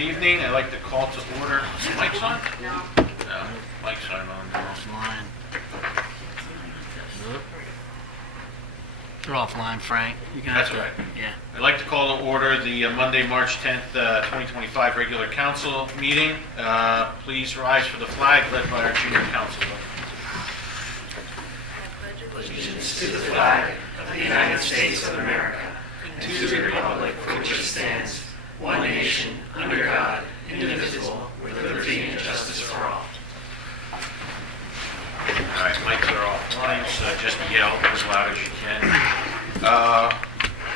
Good evening. I'd like to call to order. Mike's on? No. No, Mike's on. Offline. They're offline, Frank. You can That's all right. Yeah. I'd like to call to order the Monday, March 10th, 2025 regular council meeting. Please rise for the flag led by our junior council. Allegiance to the flag of the United States of America, and to the republic for which it stands, one nation, under God, indivisible, with liberty and justice for all. All right, mics are offline, so just yell as loud as you can.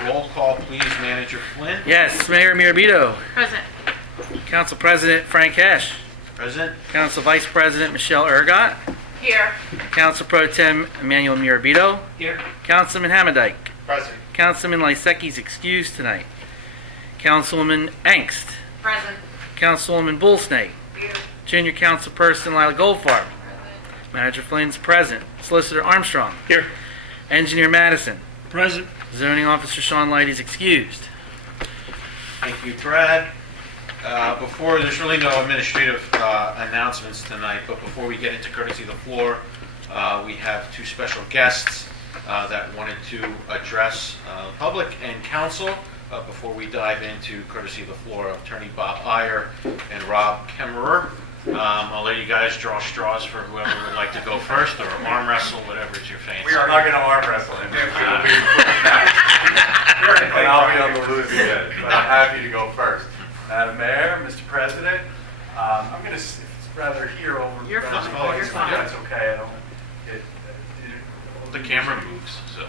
Roll call, please, Manager Flynn. Yes, Mayor Mirabito. Present. Council President Frank Hesh. Present. Council Vice President Michelle Ergot. Here. Council Pro Tem Emmanuel Mirabito. Here. Councilman Hamadike. Present. Councilman Lysekki's excused tonight. Councilwoman Angst. Present. Councilwoman Bullsnake. Here. Junior Councilperson Lila Goldfarb. Manager Flynn's present. Solicitor Armstrong. Here. Engineer Madison. Present. Zoning Officer Sean Light is excused. Thank you, Brad. There's really no administrative announcements tonight, but before we get into courtesy of the floor, we have two special guests that wanted to address the public and council before we dive into courtesy of the floor, Attorney Bob Eyer and Rob Kemmerer. I'll let you guys draw straws for whoever would like to go first, or arm wrestle, whatever is your fancy. We are not going to arm wrestle him. And I'll be on the losing end, but I'm happy to go first. Madam Mayor, Mr. President, I'm going to rather hear over. You're fine. You're fine. That's okay. I don't. The camera moves, so.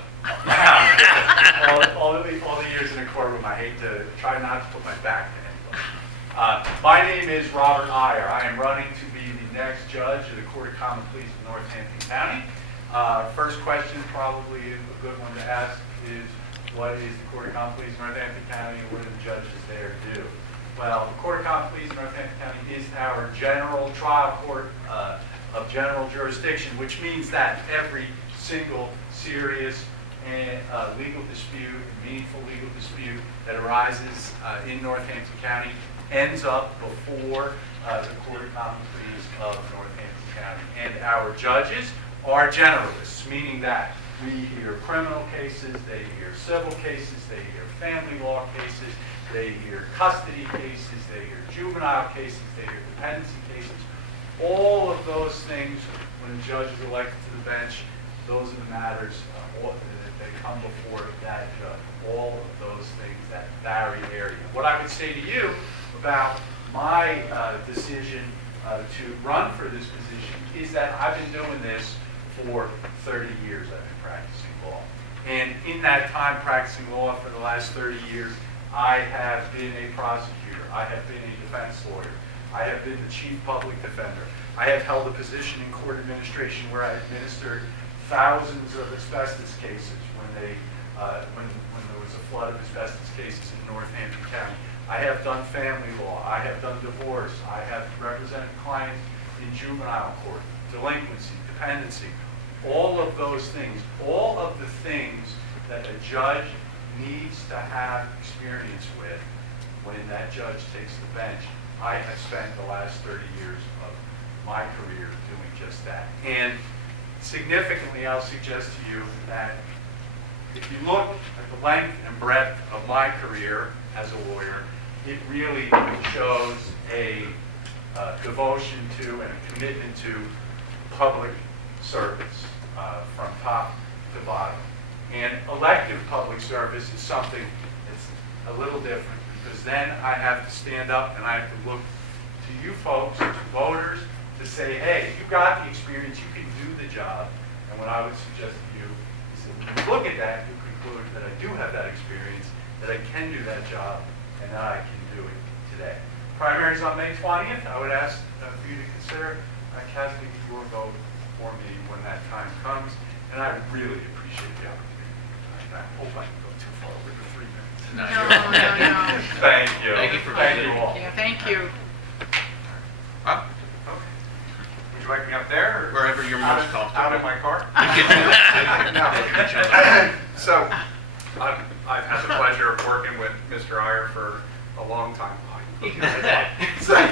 all the years in a courtroom, I hate to try not to put my back in it. My name is Robert Eyer. I am running to be the next judge of the Court of Common Pleas of Northampton County. First question, probably a good one to ask, is what is the Court of Common Pleas of Northampton County and what are the judges there to do? Well, the Court of Common Pleas of Northampton County is our general trial court of general jurisdiction, which means that every single serious and legal dispute, meaningful legal dispute that arises in Northampton County ends up before the Court of Common Pleas of Northampton County. And our judges are generalists, meaning that we hear criminal cases, they hear civil cases, they hear family law cases, they hear custody cases, they hear juvenile cases, they hear dependency cases. All of those things, when the judge is elected to the bench, those are the matters that come before that judge. All of those things, that vary area. What I would say to you about my decision to run for this position is that I've been doing this for 30 years. I've been practicing law. And in that time practicing law for the last 30 years, I have been a prosecutor. I have been a defense lawyer. I have been the chief public defender. I have held a position in court administration where I administered thousands of asbestos cases when there was a flood of asbestos cases in Northampton County. I have done family law. I have done divorce. I have represented clients in juvenile court, delinquency, dependency, all of those things, all of the things that a judge needs to have experience with when that judge takes the bench. I have spent the last 30 years of my career doing just that. And significantly, I'll suggest to you that if you look at the length and breadth of my career as a lawyer, it really shows a devotion to and a commitment to public service from top to bottom. And elective public service is something that's a little different, because then I have to stand up and I have to look to you folks, to voters, to say, hey, you got the experience, you can do the job. And what I would suggest to you is that when you look at that, you conclude that I do have that experience, that I can do that job, and that I can do it today. Primaries on May 20th. I would ask for you to consider casting your vote for me when that time comes, and I really appreciate the opportunity. I hope I can go too far with the 3 minutes. No. Thank you. Thank you for Thank visiting. you all. Yeah, thank you. Huh? Okay. Would you like me up there? Or Wherever you're most comfortable. Out in my car? You can do it. So, I've had the pleasure of working with Mr. Eyer for a long time behind. He's practicing. That's right.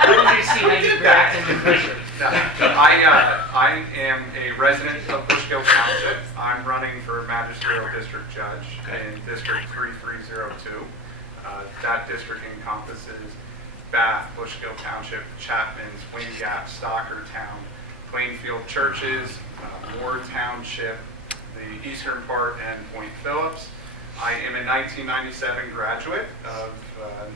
I want to see how you react under pressure. I am a resident of Bushkill Township. I'm running for Magisterial District Judge in District 3302. That district encompasses Bath, Bushkill Township, Chapman's, Wind Gap, Stockertown, Plainfield Churches, Moore Township, the eastern part, and Point Phillips. I am a 1997 graduate of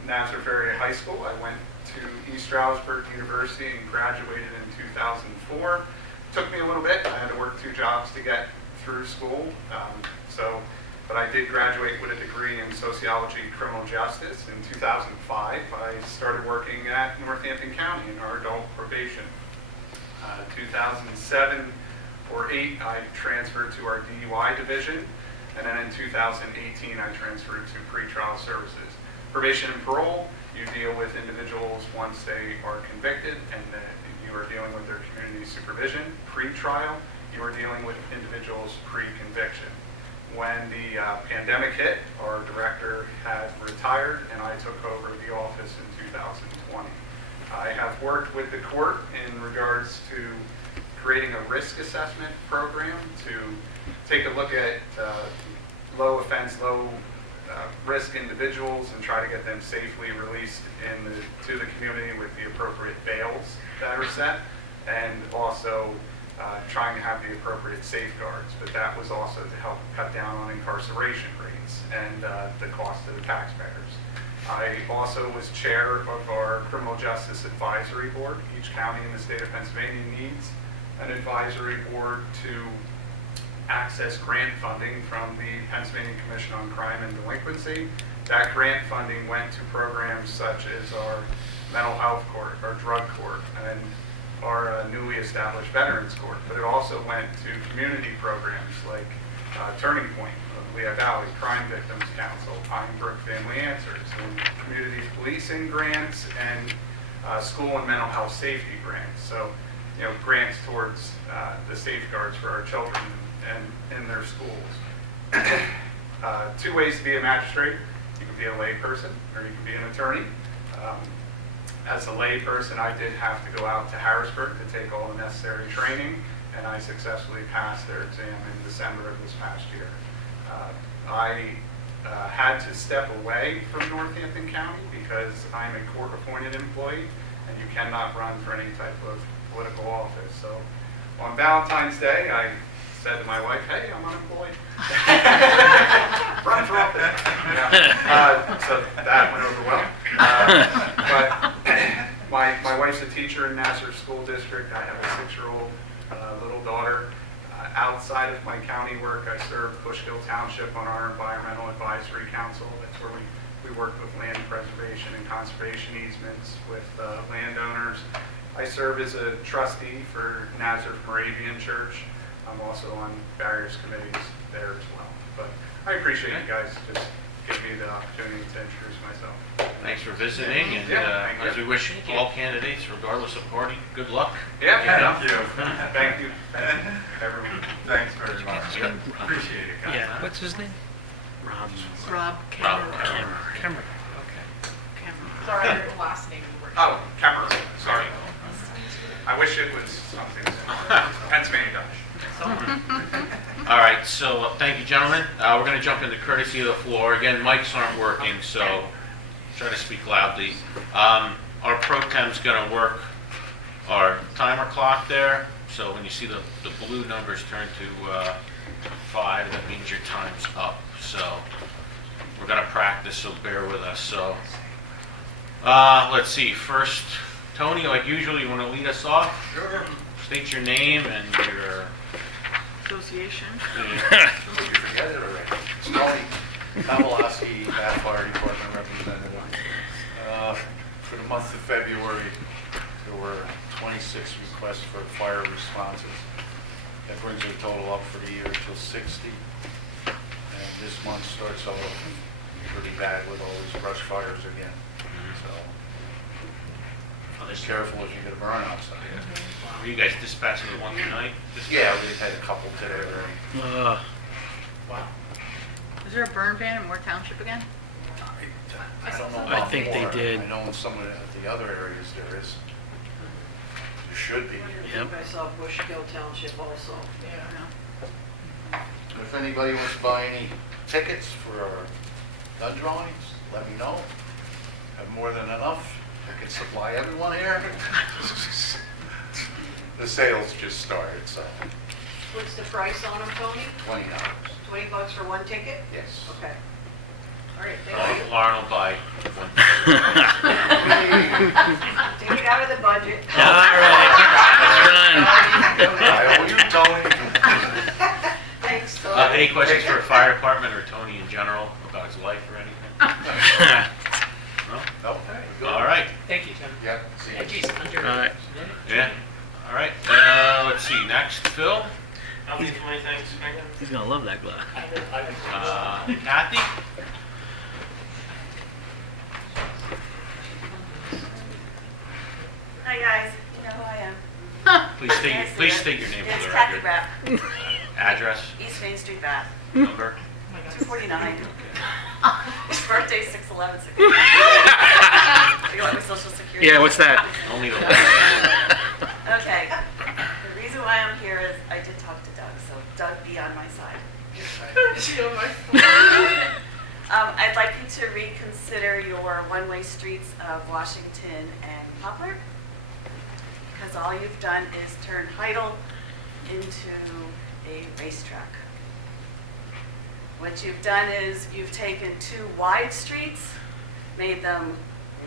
Nazareth Area High School. I went to East Stroudsburg University and graduated in 2004. Took me a little bit. I had to work 2 jobs to get through school. But I did graduate with a degree in sociology and criminal justice. In 2005, I started working at Northampton County in our adult probation. 2007 or 8, I transferred to our DUI division. And then in 2018, I transferred to pretrial services. Probation and parole, you deal with individuals once they are convicted, and you are dealing with their community supervision. Pretrial, you are dealing with individuals pre-conviction. When the pandemic hit, our director had retired, and I took over the office in 2020. I have worked with the court in regards to creating a risk assessment program to take a look at low offense, low risk individuals and try to get them safely released to the community with the appropriate bails that are set, and also trying to have the appropriate safeguards. But that was also to help cut down on incarceration rates and the cost to the taxpayers. I also was chair of our Criminal Justice Advisory Board. Each county in the state of Pennsylvania needs an advisory board to access grant funding from the Pennsylvania Commission on Crime and Delinquency. That grant funding went to programs such as our mental health court, our drug court, and our newly established Veterans Court. But it also went to community programs like Turning Point, Lehigh Valley, Crime Victims Council, Pine Brook Family Answers, and community policing grants, and school and mental health safety grants. So, grants towards the safeguards for our children and in their schools. 2 ways to be a magistrate. You can be a lay person or you can be an attorney. As a lay person, I did have to go out to Harrisburg to take all the necessary training, and I successfully passed their exam in December of this past year. I had to step away from Northampton County because I'm a court-appointed employee, and you cannot run for any type of political office. So on Valentine's Day, I said to my wife, "Hey, I'm unemployed." Run for office. So that went over well. But my wife's a teacher in Nazareth School District. I have a 6-year-old little daughter. Outside of my county work, I serve Bushkill Township on our Environmental Advisory Council. That's where we work with land preservation and conservation easements with landowners. I serve as a trustee for Nazareth Moravian Church. I'm also on various committees there as well. But I appreciate you guys just giving me the opportunity to introduce myself. Thanks for visiting, and Thank you. as we wish all candidates, regardless of party, good luck. Yeah, You know? Thank you, everyone. Thanks very much. Appreciate it, guys. Yeah. What's his name? Rob Rob Kemmerer. Kemmerer. Kemmerer. Sorry, your last name. Oh, Kemmerer, sorry. I wish it was something Pennsylvania Dutch. All right, so thank you, gentlemen. We're going to jump into courtesy of the floor. Again, mics aren't working, so try to speak loudly. Our pro tem's going to work our timer clock there. So when you see the blue numbers turn to 5, that means your time's up. So we're going to practice, so bear with us. So let's see. First, Tony, like usual, you want to lead us off? Sure. State your name and your... Association. Oh, you forget it already. It's Tony Kamalowski, Bath Fire Department representative. For the month of February, there were 26 requests for fire responses. That brings the total up for the year to 60. And this month starts off pretty bad with all these brush fires again. So just careful if you get a burn outside. Were you guys dispatching the one tonight? Yeah, we had a couple today already. Wow. Is there a burn ban in Moore Township again? I don't know I about think they more. did. I know in some of the other areas there is. There should be. Yep. I saw Bushkill Township also. Yeah. If anybody wants to buy any tickets for our gun drawings, let me know. Have more than enough. I can supply everyone here. The sales just started, so What's the price on them, Tony? $20. $20 for one ticket? Yes. Okay. All right, thank you. Lauren will buy one. Take it out of the budget. All right, done. I owe you, Tony. Thanks, Tony. Any questions for the fire department or Tony in general about his life or anything? No? Okay, good. All right. Thank you, Tim. Yeah, see you. Yeah, geez, under. All right. Yeah. All right. Let's see. Next, Phil. I'll leave 20 things. He's gonna love that glass. Kathy. Hi guys, you know who I am. Please state your name It's for the Kathy record. Rapp, Address, East Main Street, Bath, number. 249. Birthday 6/11. You want my social security? Yeah, what's that? Only the Okay. The reason why I'm here is I did talk to Doug, so Doug, be on my side. I'd like you to reconsider your one-way streets of Washington and Poplar, because all you've done is turn Heidel into a racetrack. What you've done is you've taken two wide streets, made them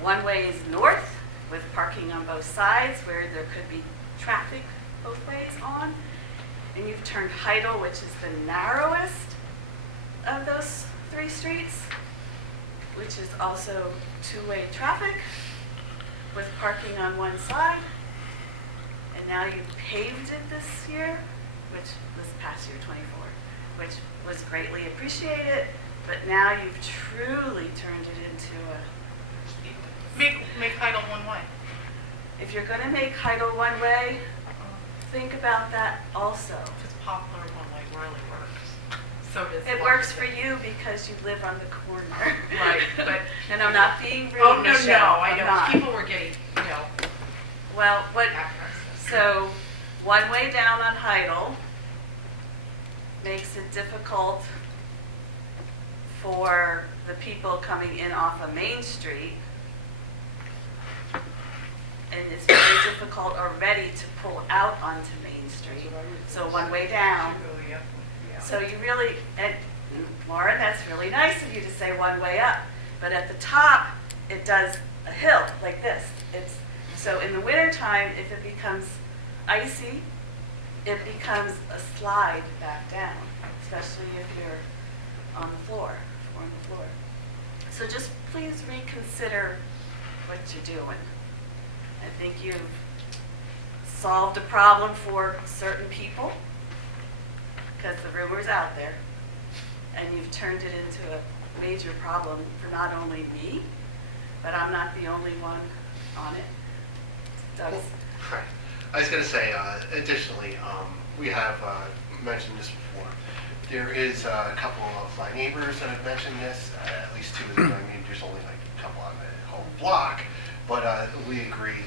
one ways north with parking on both sides where there could be traffic both ways on, and you've turned Heidel, which is the narrowest of those three streets, which is also two-way traffic with parking on one side. And now you've paved it this year, which was past year 24, which was greatly appreciated, but now you've truly turned it into a, Make Heidel one way. if you're gonna make Heidel one way, think about that also. If it's Poplar one way, really works. So does. It works for you because you live on the corner. Right, but. And I'm not being rude, Oh, no, Michelle. I I'm know. not. People were getting, you know, Well, what, addresses. so, one way down on Heidel makes it difficult for the people coming in off of Main Street. And it's very difficult already to pull out onto Main Street. So one way down. So you really, and Lauren, that's really nice of you to say one way up. But at the top, it does a hill like this. So in the wintertime, if it becomes icy, it becomes a slide back down, especially if you're on the floor. So just please reconsider what you're doing. I think you've solved a problem for certain people, because the rumor's out there, and you've turned it into a major problem for not only me, but I'm not the only one on it. Doug's. Right. I was going to say, additionally, we have mentioned this before. There is a couple of my neighbors that have mentioned this, at least two of them. I mean, there's only like a couple on the whole block, but we agree,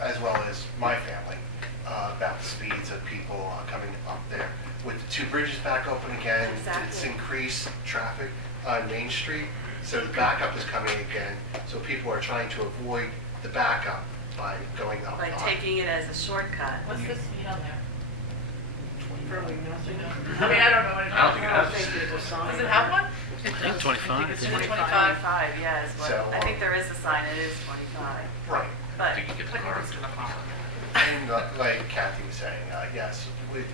as well as my family, about the speeds of people coming up there. With the two bridges back open again, it's Exactly. increased traffic on Main Street, so the backup is coming again. So people are trying to avoid the backup by going up. By on- taking it as a shortcut. What's the speed on there? Probably nothing. I mean, I don't know what it is. I don't think it I don't has. think there's a sign. Does it have one? I think 25. Is yeah. it 25? 25, yeah, is what, So, I think there is a sign, it is 25. Right. But think you get the Put car. yours in the car. And like Kathy was saying, yes,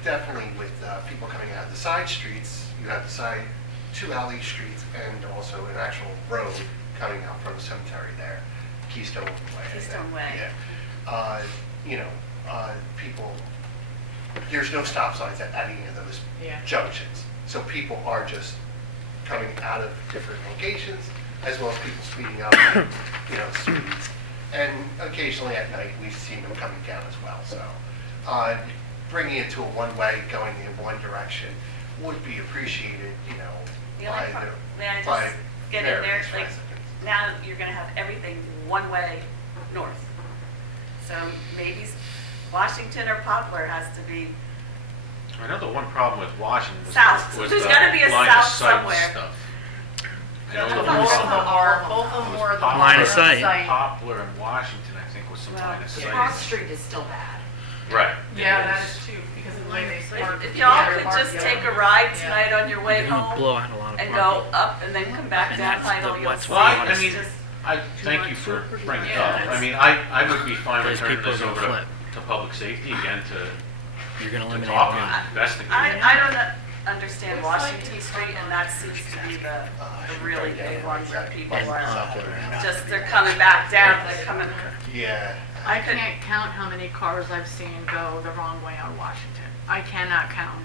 definitely with people coming out of the side streets, you have the side, two alley streets, and also an actual road coming out from the cemetery there, Keystone Way. Keystone Way. Yeah. People, there's no stop signs at any of those Yeah. junctions. So people are just coming out of different locations, as well as people speeding up, speeds. And occasionally at night, we've seen them coming down as well. So bringing it to a one-way, going in one direction would be appreciated, The only by pro- the, may I by just get in there? various Like, residents. now you're gonna have everything one way north. So maybe Washington or Poplar has to be, I know the one problem with Washington was South. was There's the gotta be a line of south sight somewhere. stuff. I know Both the of one them problem are, both of them were the. Poplar. Line of sight. Poplar and Washington, I think, was some Well, line of sight. Cross Street is still bad. Right. Yeah, It that is. is too, because of the way they park. if y'all Yeah, could park just yellow. take a ride Yeah. tonight on your way You're gonna home blow out a lot of and parking. go up and then come back And down that's the Heidel, you'll what's see. Well, I It's mean, just- I thank you for bringing it Yeah, up. I that's- mean, I would be fine with Those turning people this are gonna over flip. to public safety again You're gonna to eliminate a talk lot. and investigate. I don't understand Washington Street, and that seems to be the really big one where people are just, they're coming back down, they're coming, Yeah. I can't count how many cars I've seen go the wrong way on Washington. I cannot count.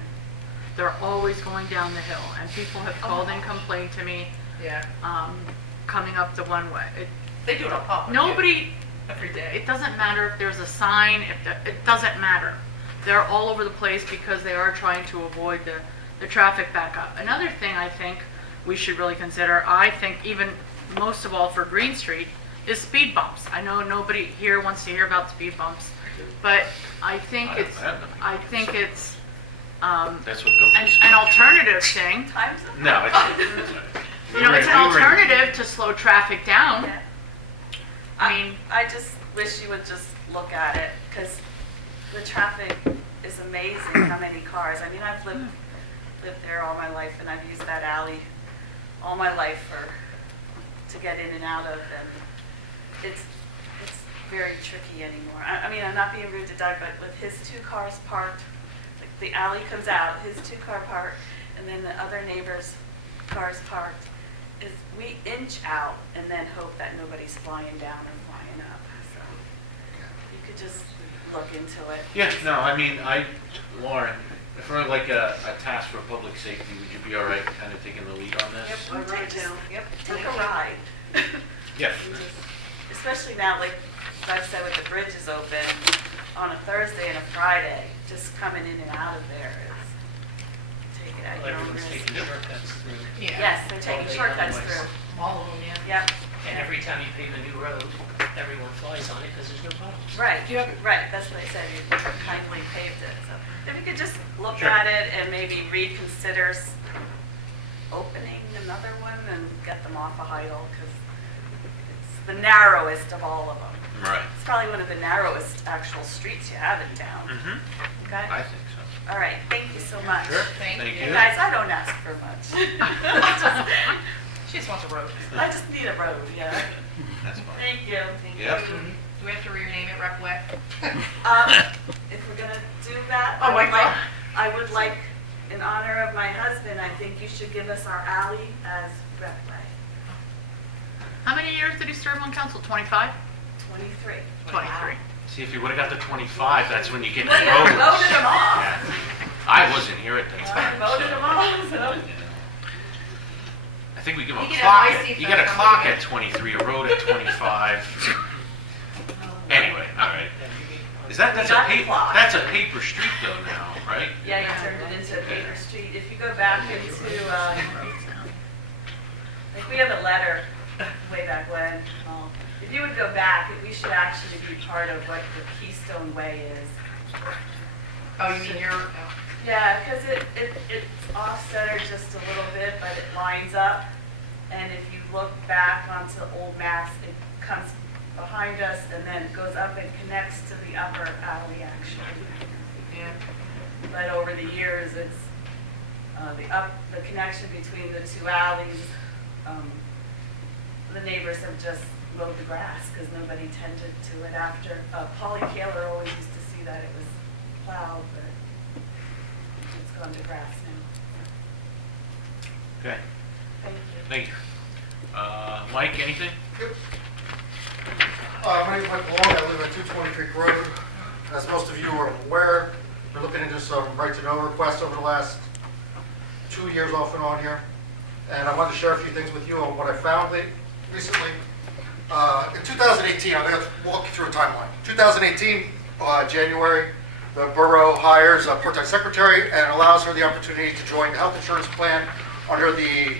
They're always going down the hill, and people have called and complained to me, Yeah, coming up the one way. they do it on Poplar. too, Nobody, Every day. it doesn't matter if there's a sign, it doesn't matter. They're all over the place because they are trying to avoid the traffic backup. Another thing I think we should really consider, I think even most of all for Green Street, is speed bumps. I know nobody here wants to hear about speed bumps, but I think I it's, have them. I think it's That's what built this. an alternative thing. times up. No, it's, You know, it's an we were in- alternative to slow traffic down. Yeah. I mean, I just wish you would just look at it, because the traffic is amazing, how many cars. I mean, I've lived there all my life, and I've used that alley all my life to get in and out of, and it's very tricky anymore. I mean, I'm not being rude to Doug, but with his two cars parked, like the alley comes out, his two-car park, and then the other neighbor's cars parked, is we inch out and then hope that nobody's flying down and flying up. So you could just look into it. Yeah, no, I mean, Lauren, for like a task for public safety, would you be all right kind of taking the lead on this? Yep, I wrote it down. Yep, take a ride. Yeah. Especially now, like I've said, with the bridges open on a Thursday and a Friday, just coming in and out of there is take it at your own Everyone's risk. taking shortcuts through. Yeah. Yes, they're taking All day, shortcuts otherwise. through. All of them, yeah. Yep. And every time you pave a new road, everyone flies on it because there's no potholes. Right, right, that's what I said, you kindly paved it, so. If you could just look Sure. at it and maybe reconsider opening another one and get them off of Heidel, because it's the narrowest of all of them. Right. It's probably one of the narrowest actual streets you have in town, Mm-hmm. okay? I think so. All right, thank you so much. Sure. Thank Thank you. you. Guys, I don't ask for much. She just wants a road. I just need a road, yeah. That's fine. Thank you. Thank Yep. you. Do we have to rename it Rep Wet? If we're gonna do that, Oh my would like- God. I would like, in honor of my husband, I think you should give us our alley as Rep Way. how many years did he serve on council? 25? 23. 23. See, if you would have got to 25, that's when you get the Well, you roads. voted him off. Yeah. I wasn't here at the I time. voted so, him off, so. I think we give them You a get a clock. high seat You get a back, clock don't you? at 23, a road at 25. Anyway, all right. That's a Not the paper? clock. That's a paper street though now, right? Yeah, you turned it into a paper street. If you go back into, like, we have a letter way back when. If you would go back, we should actually be part of what the Keystone Way is. Oh, you mean your, Yeah, because it's off-centered just a little bit, but it lines up. And if you look back onto old maps, it comes behind us and then it goes up and connects to the upper alley, actually. yeah. But over the years, it's the connection between the two alleys. The neighbors have just mowed the grass because nobody tended to it after. Polly Kaler always used to see that it was plowed, but it's gone to grass now. Okay, Thank you. thank you. Mike, anything? My name is Michael Long. I live at 220 Creek Road. As most of you are aware, we're looking into some right-to-know requests over the last 2 years off and on here. And I wanted to share a few things with you on what I found recently. In 2018, I'm going to walk you through a timeline. 2018, January, the borough hires a part-time secretary and allows her the opportunity to join the health insurance plan under the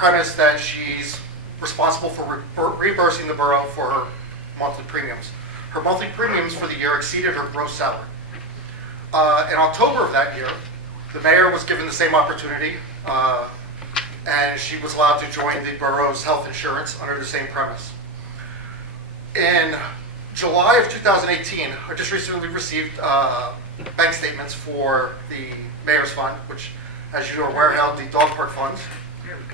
premise that she's responsible for reimbursing the borough for her monthly premiums. Her monthly premiums for the year exceeded her gross salary. In October of that year, the mayor was given the same opportunity, and she was allowed to join the borough's health insurance under the same premise. In July of 2018, I just recently received bank statements for the mayor's fund, which, as you are aware, held the dog park funds.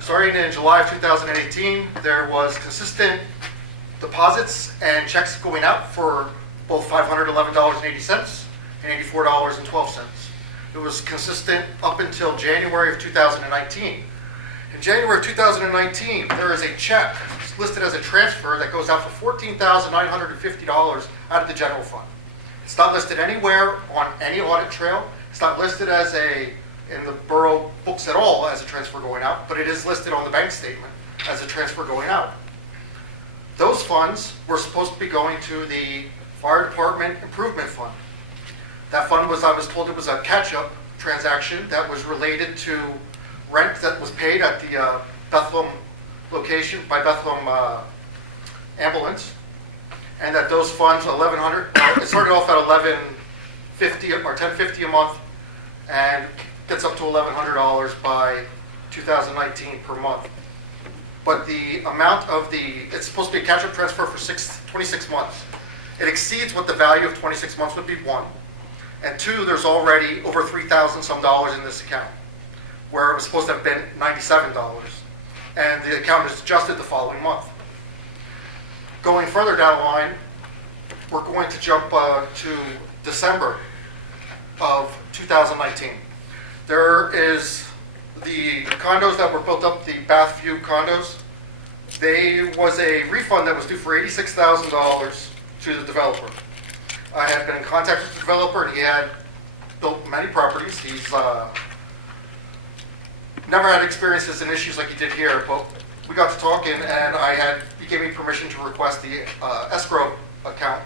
Starting in July of 2018, there was consistent deposits and checks going out for both $511.80 and $84.12. It was consistent up until January of 2019. In January of 2019, there is a check listed as a transfer that goes out for $14,950 out of the general fund. It's not listed anywhere on any audit trail. It's not listed as in the borough books at all as a transfer going out, but it is listed on the bank statement as a transfer going out. Those funds were supposed to be going to the fire department improvement fund. That fund was, I was told it was a catch-up transaction that was related to rent that was paid at the Bethlehem location by Bethlehem ambulance, and that those funds, it started off at $1,150 or $1,050 a month, and gets up to $1,100 by 2019 per month. But the amount of it's supposed to be a catch-up transfer for 26 months. It exceeds what the value of 26 months would be, one. And two, there's already over $3,000 some in this account, where it was supposed to have been $97. And the account is adjusted the following month. Going further down the line, we're going to jump to December of 2019. There is the condos that were built up, the Bathview condos. There was a refund that was due for $86,000 to the developer. I had been in contact with the developer, and he had built many properties. He's never had experiences and issues like he did here, but we got to talking, and he gave me permission to request the escrow account,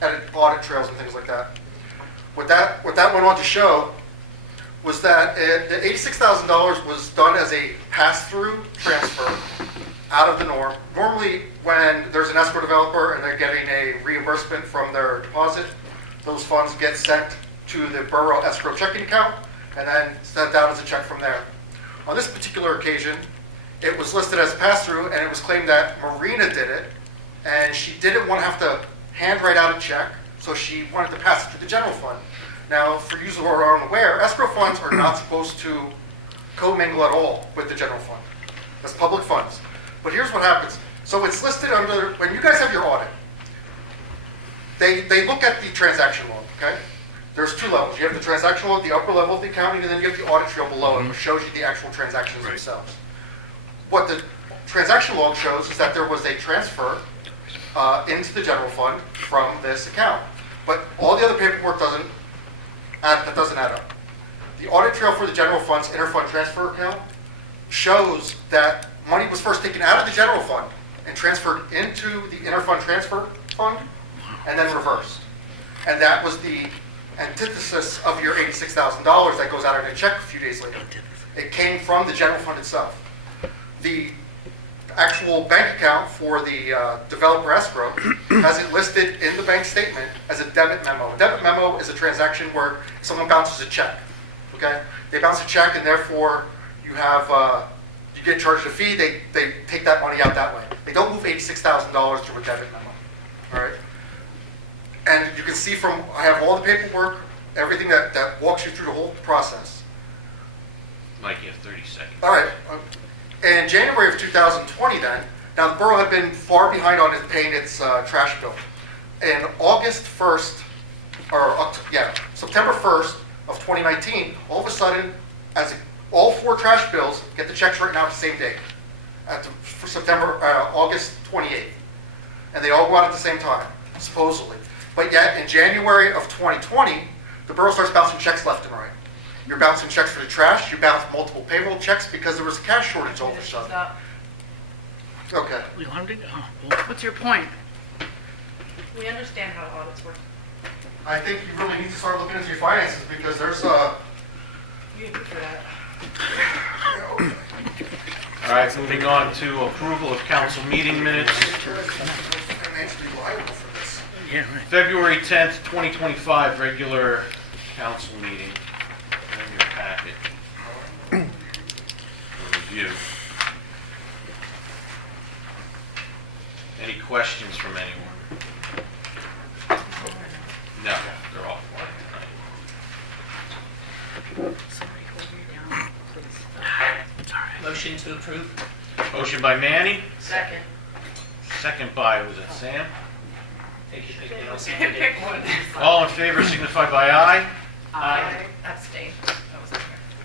edit audit trails and things like that. What that went on to show was that the $86,000 was done as a pass-through transfer out of the norm. Normally, when there's an escrow developer and they're getting a reimbursement from their deposit, those funds get sent to the borough escrow checking account and then sent out as a check from there. On this particular occasion, it was listed as pass-through, and it was claimed that Marina did it, and she didn't want to have to handwrite out a check, so she wanted to pass it to the general fund. Now, for you who are unaware, escrow funds are not supposed to commingle at all with the general fund. That's public funds. But here's what happens. So it's listed under, when you guys have your audit, they look at the transaction log, okay? There's two levels. You have the transaction log, the upper level of the accounting, and then you have the audit trail below it, which shows you the actual transactions themselves. What the transaction log shows is that there was a transfer into the general fund from this account. But all the other paperwork doesn't add up. The audit trail for the general fund's interfund transfer account shows that money was first taken out of the general fund and transferred into the interfund transfer fund and then reversed. And that was the antithesis of your $86,000 that goes out in a check a few days later. It came from the general fund itself. The actual bank account for the developer escrow has it listed in the bank statement as a debit memo. A debit memo is a transaction where someone bounces a check. Okay, they bounce a check, and therefore you get charged a fee. They take that money out that way. They don't move $86,000 through a debit memo. All right, and you can see I have all the paperwork, everything that walks you through the whole process. Mike, you have 30 seconds. All right. In January of 2020 then, now the borough had been far behind on paying its trash bill. In September 1st of 2019, all of a sudden, all four trash bills get the checks written out the same day, August 28th. And they all go out at the same time, supposedly. But yet, in January of 2020, the borough starts bouncing checks left and right. You're bouncing checks for the trash. You bounce multiple payroll checks because there was a cash shortage all of a sudden. Okay. What's your point? We understand how audits work. I think you really need to start looking into your finances because there's You can do for that. All right, moving on to approval of council meeting minutes. Financially liable for this. Yeah, right. February 10th, 2025, regular council meeting. In your packet. For review. Any questions from anyone? No, they're all fine tonight. Somebody hold me down, please. It's all right. Motion to approve? Motion by Manny, Second. second by, was it Sam? Take your pick, Dale. Pick one. All in favor signify by aye. Aye. Abstain. I wasn't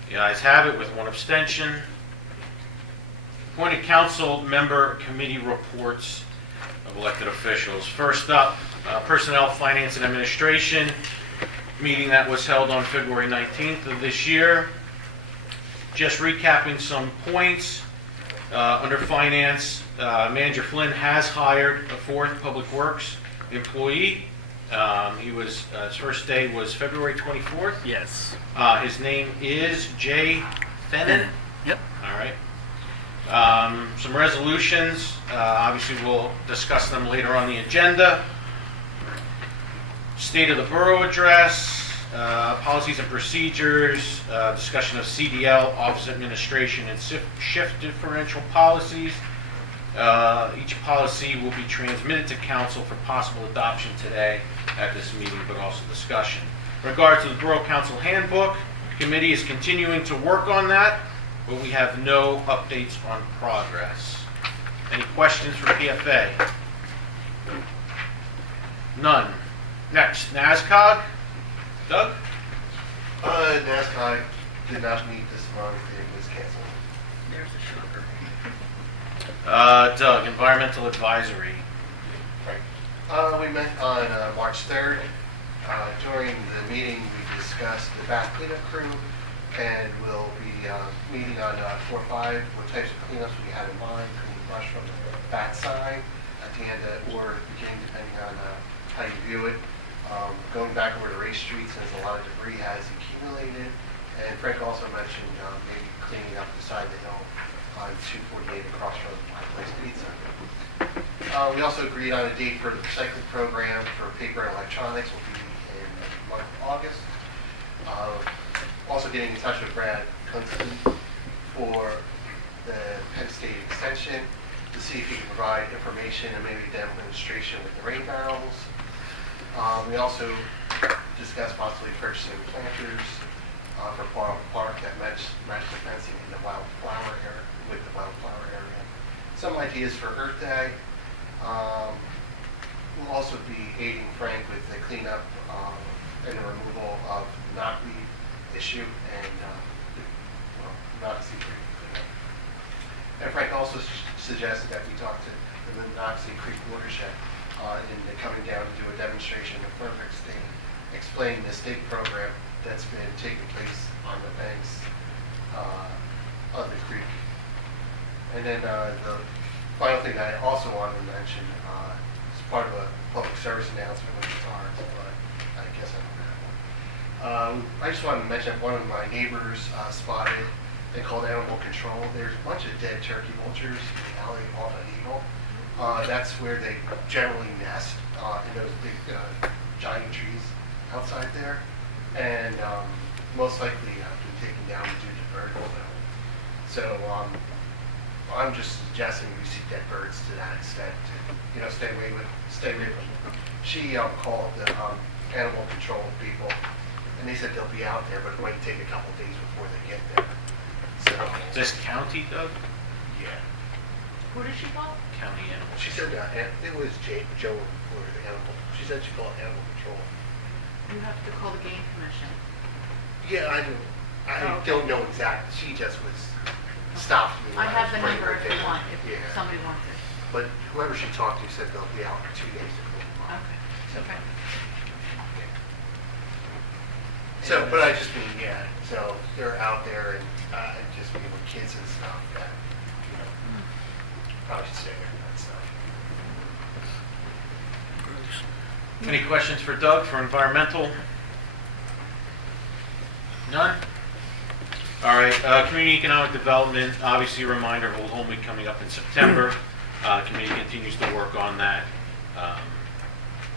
here. The ayes have it with one abstention. Appointed council member committee reports of elected officials. First up, Personnel, Finance, and Administration, meeting that was held on February 19th of this year. Just recapping some points. Under Finance, Manager Flynn has hired a fourth Public Works employee. His first day was February 24th. Yes. His name is Jay Fennan. Yep. All right. Some resolutions, obviously we'll discuss them later on the agenda. State of the Borough address, policies and procedures, discussion of CDL, office administration, and shift differential policies. Each policy will be transmitted to council for possible adoption today at this meeting, but also discussion. In regard to the Borough Council Handbook, the committee is continuing to work on that, but we have no updates on progress. Any questions for PFA? None. Next, NASCOG. Doug? NASCAR did not meet this month, it was canceled. There's a shocker. Doug, Environmental Advisory. We met on March 3rd. During the meeting, we discussed the back cleanup crew, and we'll be meeting on 4-5, what types of cleanups we had in mind, cleaning brush from the back side at the end or beginning, depending on how you view it. Going back over the race streets, since a lot of debris has accumulated. And Frank also mentioned maybe cleaning up the side of the hill on 248 across from my place pizza. We also agreed on a date for the recycling program for paper and electronics will be in the month of August. Also getting in touch with Brad Kunston for the Penn State Extension to see if he can provide information and maybe demonstration with the rain barrels. We also discussed possibly purchasing planters for Borough Park that match the fencing in the wildflower area, with the wildflower area. Some ideas for Earth Day. We'll also be aiding Frank with the cleanup and the removal of the knotweed issue and Monocacy Creek cleanup. And Frank also suggested that we talk to the Monocacy Creek watershed in the coming down to do a demonstration of further explaining the state program that's been taking place on the banks of the creek. And then the final thing that I also wanted to mention is part of a public service announcement, which is ours, but I guess I don't have one. I just wanted to mention one of my neighbors spotted, they called animal control. There's a bunch of dead turkey vultures in the alley off an eagle. That's where they generally nest, in those big giant trees outside there. And most likely been taken down due to bird oil. So I'm just suggesting we see dead birds to that extent to, stay away from them. She called the animal control people, and they said they'll be out there, but it might take a couple days before they get there. So Is this county, Doug? yeah. Who did she call? County animal. She said it was Joe for the animal. She said she called animal control. You have to call the game commission. Yeah, I do. I Oh, okay. don't know exactly. She just was stopped me. I when have was the bringing number her if you down. want, if Yeah. somebody wants it. But whoever she talked to said they'll be out for 2 days to clean them up. Okay. So, but I just mean, yeah. So they're out there and just mean with kids and stuff. That, probably should stay away from that stuff. Any questions for Doug for environmental? None? All All right, community economic development, obviously a reminder of Old Home Week coming up in September. Committee continues to work on that,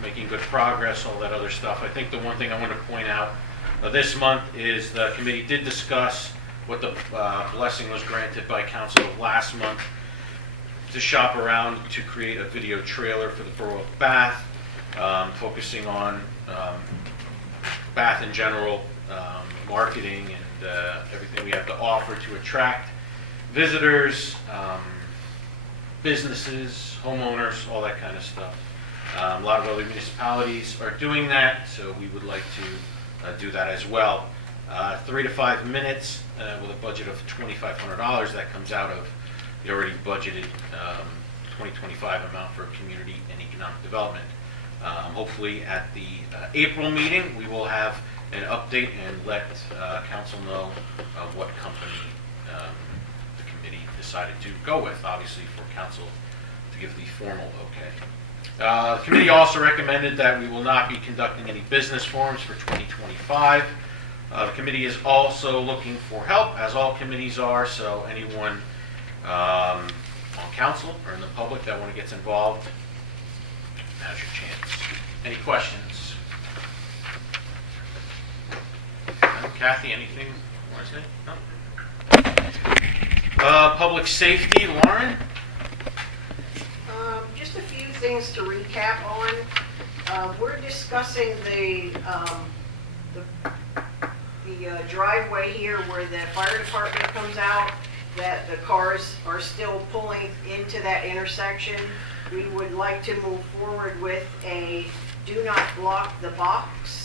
making good progress, all that other stuff. I think the one thing I want to point out this month is the committee did discuss what the blessing was granted by council last month to shop around to create a video trailer for the Borough of Bath, focusing on Bath in general, marketing and everything we have to offer to attract visitors, businesses, homeowners, all that kind of stuff. A lot of other municipalities are doing that, so we would like to do that as well. 3 to 5 minutes with a budget of $2,500. That comes out of the already budgeted 2025 amount for community and economic development. Hopefully at the April meeting, we will have an update and let council know what company the committee decided to go with, obviously for council to give the formal okay. The committee also recommended that we will not be conducting any business forums for 2025. The committee is also looking for help, as all committees are, so anyone on council or in the public that want to get involved, now's your chance. Any questions? Kathy, anything you want to say? No? Public safety, Lauren? Just a few things to recap on. We're discussing the driveway here where the fire department comes out, that the cars are still pulling into that intersection. We would like to move forward with a do not block the box.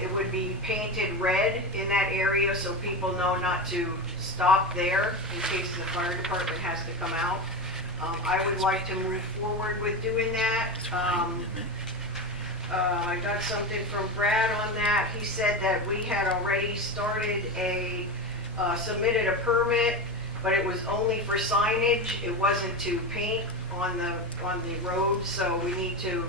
It would be painted red in that area so people know not to stop there in case the fire department has to come out. I would like to move forward with doing that. I got something from Brad on that. He said that we had already started submitted a permit, but it was only for signage. It wasn't to paint on the road, so we need to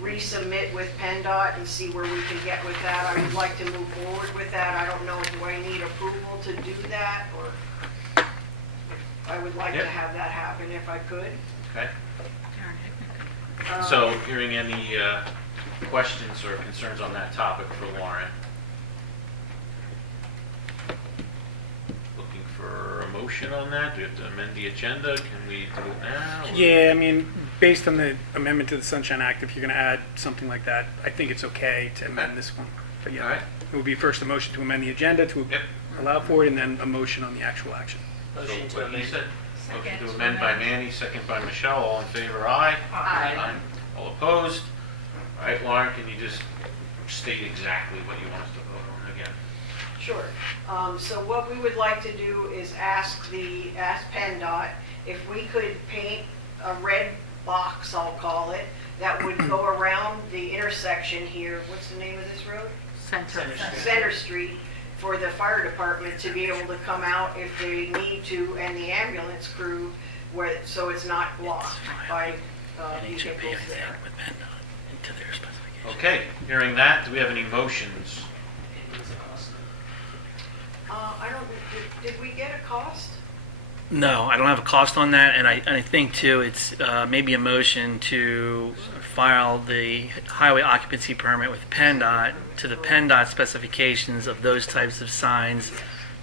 resubmit with PennDOT and see where we can get with that. I would like to move forward with that. I don't know, do I need approval to do that, or I would like to have that happen if I could. Okay. So, hearing any questions or concerns on that topic for Lauren? Looking for a motion on that? Do we have to amend the agenda? Can we do it now? Or? Yeah, I mean, based on the amendment to the Sunshine Act, if you're going to add something like that, I think it's okay to amend this one. But yeah, All right. it would be first a motion to amend the agenda to allow for it, and then a motion on the actual action. Motion So to what he amend. said? Motion Second to to amend by amend. Manny, second by Michelle. All in favor, aye? Aye. All opposed? All right, Lauren, can you just state exactly what you want us to vote on again? Sure. So what we would like to do is ask PennDOT if we could paint a red box, I'll call it, that would go around the intersection here. What's the name of this road? Center Street, for the fire department to be able to come out if they need to, and the ambulance crew, so it's not blocked by vehicles there. Okay, hearing that, do we have any motions? I don't, did we get a cost? No, I don't have a cost on that, and I think too, it's maybe a motion to file the highway occupancy permit with PennDOT to the PennDOT specifications of those types of signs.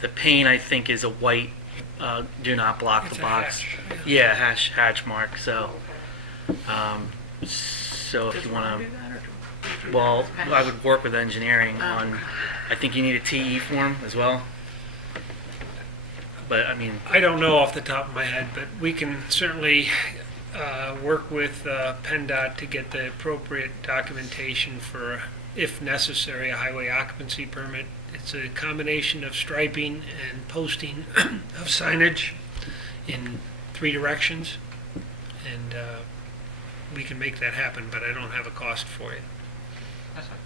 The paint, I think, is a white, do not block the box. Yeah, hatch mark, so, so if you want to, well, I would work with engineering on, I think you need a TE form as well. But, I mean, I don't know off the top of my head, but we can certainly work with PennDOT to get the appropriate documentation for, if necessary, a highway occupancy permit. It's a combination of striping and posting of signage in 3 directions, and we can make that happen, but I don't have a cost for it.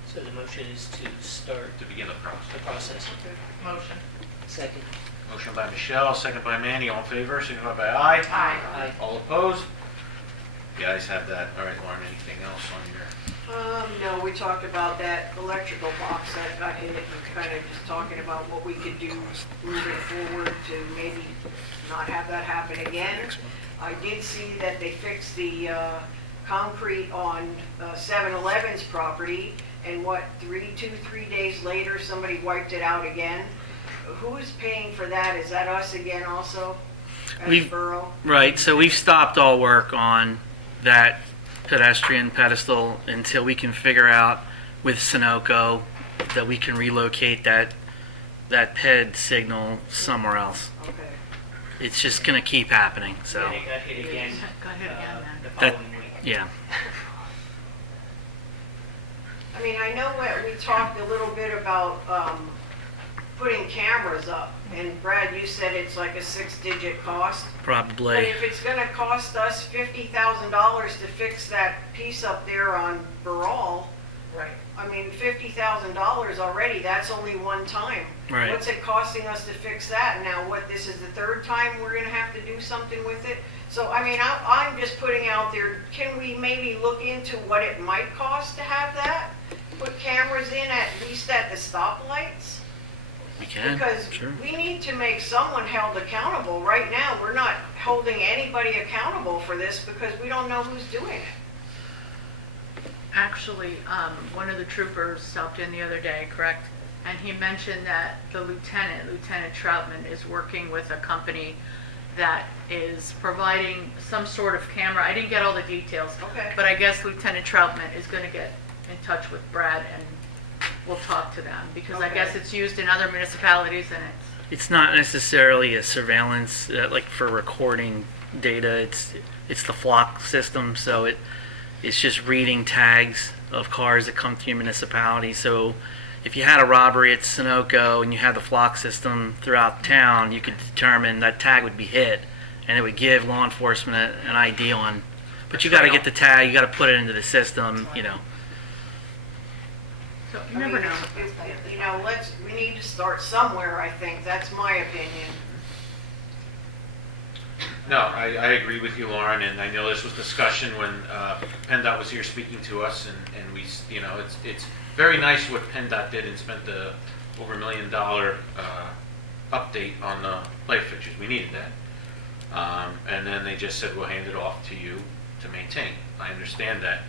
So the motion is to start To begin the process. the process. Motion. Second. Motion by Michelle, second by Manny. All in favor, signify by aye. Aye. Aye. All opposed? The ayes have that. All right, Lauren, anything else on your No, we talked about that electrical box that got hit, and kind of just talking about what we could do moving forward to maybe not have that happen again. I did see that they fixed the concrete on 7-Eleven's property, and 3 days later, somebody wiped it out again. Who is paying for that? Is that us again also, as Borough? Right, so we've stopped all work on that pedestrian pedestal until we can figure out with Sunoco that we can relocate that ped signal somewhere else. Okay. It's just going to keep happening, so. And it got hit again, Got hit again, man. the That- following week. Yeah. I mean, I know that we talked a little bit about putting cameras up, and Brad, you said it's like a 6-digit cost. But Probably. if it's gonna cost us $50,000 to fix that piece up there on Borough, Right. I mean, $50,000 already, that's only one time. Right. What's it costing us to fix that? Now, this is the third time we're gonna have to do something with it? So, I mean, I'm just putting out there, can we maybe look into what it might cost to have that? Put cameras in at least at the stoplights? We can, Because sure. we need to make someone held accountable. Right now, we're not holding anybody accountable for this because we don't know who's doing it. Actually, one of the troopers stopped in the other day, correct? And he mentioned that the Lieutenant Troutman, is working with a company that is providing some sort of camera. I didn't get all the details. Okay. But I guess Lieutenant Troutman is going to get in touch with Brad and we'll talk to them. Because I Okay. guess it's used in other municipalities and It's not necessarily a surveillance, like for recording data. It's the flock system, so it's just reading tags of cars that come through your municipality. So if you had a robbery at Sunoco and you had the flock system throughout town, you could determine that tag would be hit, and it would give law enforcement an ID on. But you got to get the tag, you got to put it into the system, you know. so you I never mean, know. you know, we need to start somewhere, I think. That's my opinion. No, I agree with you, Lauren, and I know this was discussion when PennDOT was here speaking to us, and we, you know, it's very nice what PennDOT did and spent the over $1 million update on the light fixtures. We needed that. And then they just said, we'll hand it off to you to maintain. I understand that.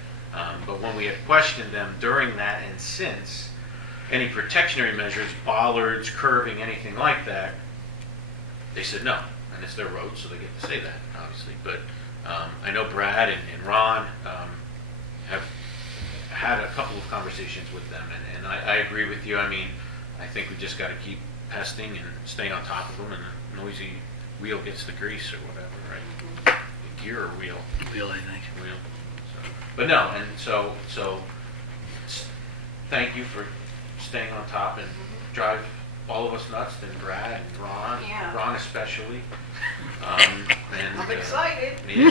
But when we had questioned them during that and since, any protectionary measures, bollards, curving, anything like that, they said no. And it's their road, so they get to say that, obviously. But I know Brad and Ron have had a couple of conversations with them, and I agree with you. I mean, I think we just got to keep pesting and staying on top of them, and the noisy wheel gets the grease or whatever, right? Gear or wheel? Wheel, I think. Wheel. So, but no, and so thank you for staying on top and drive all of us nuts, and Brad and Ron, Yeah. Ron especially. And, I'm excited. Yeah.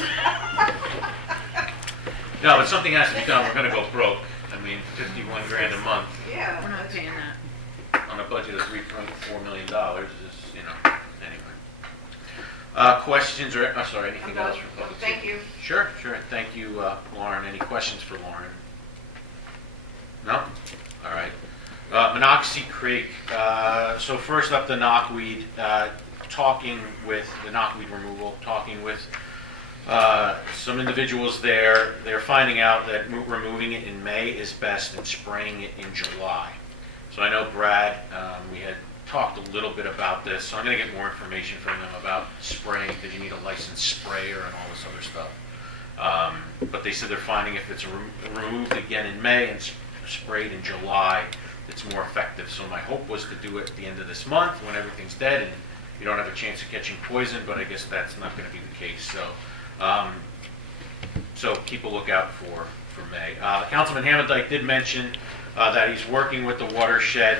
No, but something has to be done. We're going to go broke. I mean, 51 grand a month Yeah. We're not that's- paying that. on a budget of $3.4 million is, you know, anyway. Questions or, sorry, anything else for public? Thank you. Sure. Thank you, Lauren. Any questions for Lauren? No? All right. Monocacy Creek. So first up, the knockweed. Talking with the knockweed removal, talking with some individuals there. They're finding out that removing it in May is best and spraying it in July. So I know Brad, we had talked a little bit about this, so I'm going to get more information from them about spraying, because you need a licensed sprayer and all this other stuff. But they said they're finding if it's removed again in May and sprayed in July, it's more effective. So my hope was to do it at the end of this month when everything's dead and you don't have a chance of catching poison, but I guess that's not going to be the case. So keep a lookout for May. Councilman Hammondike did mention that he's working with the watershed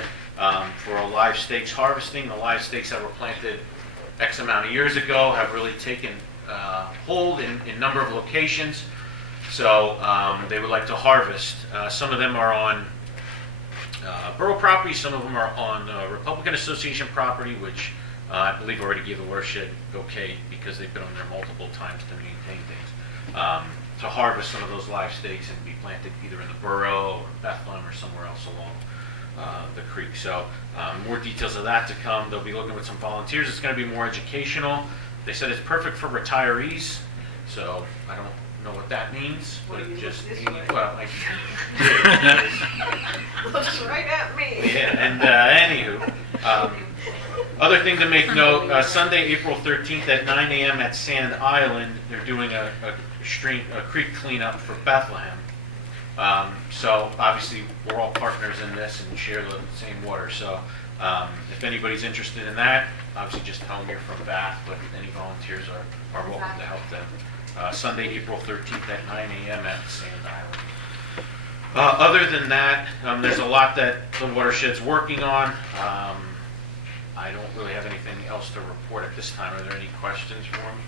for a live stakes harvesting. The live stakes that were planted X amount of years ago have really taken hold in a number of locations. So they would like to harvest. Some of them are on borough property, some of them are on Republican Association property, which I believe already gave the watershed okay because they've been on there multiple times to maintain things. to harvest some of those live stakes and be planted either in the Borough or Bethlehem or somewhere else along the creek. So more details of that to come. They'll be looking with some volunteers. It's going to be more educational. They said it's perfect for retirees, so I don't know what that means, but it just means, well, I Looks right at me. yeah, and anywho, other thing to make note, Sunday, April 13th at 9 a.m. at Sand Island, they're doing a creek cleanup for Bethlehem. So obviously, we're all partners in this and share the same water. So if anybody's interested in that, obviously just tell them you're from Bath, but any volunteers are welcome to help them. Sunday, April 13th at 9 a.m. at Sand Island. Other than that, there's a lot that the watershed's working on. I don't really have anything else to report at this time. Are there any questions for me?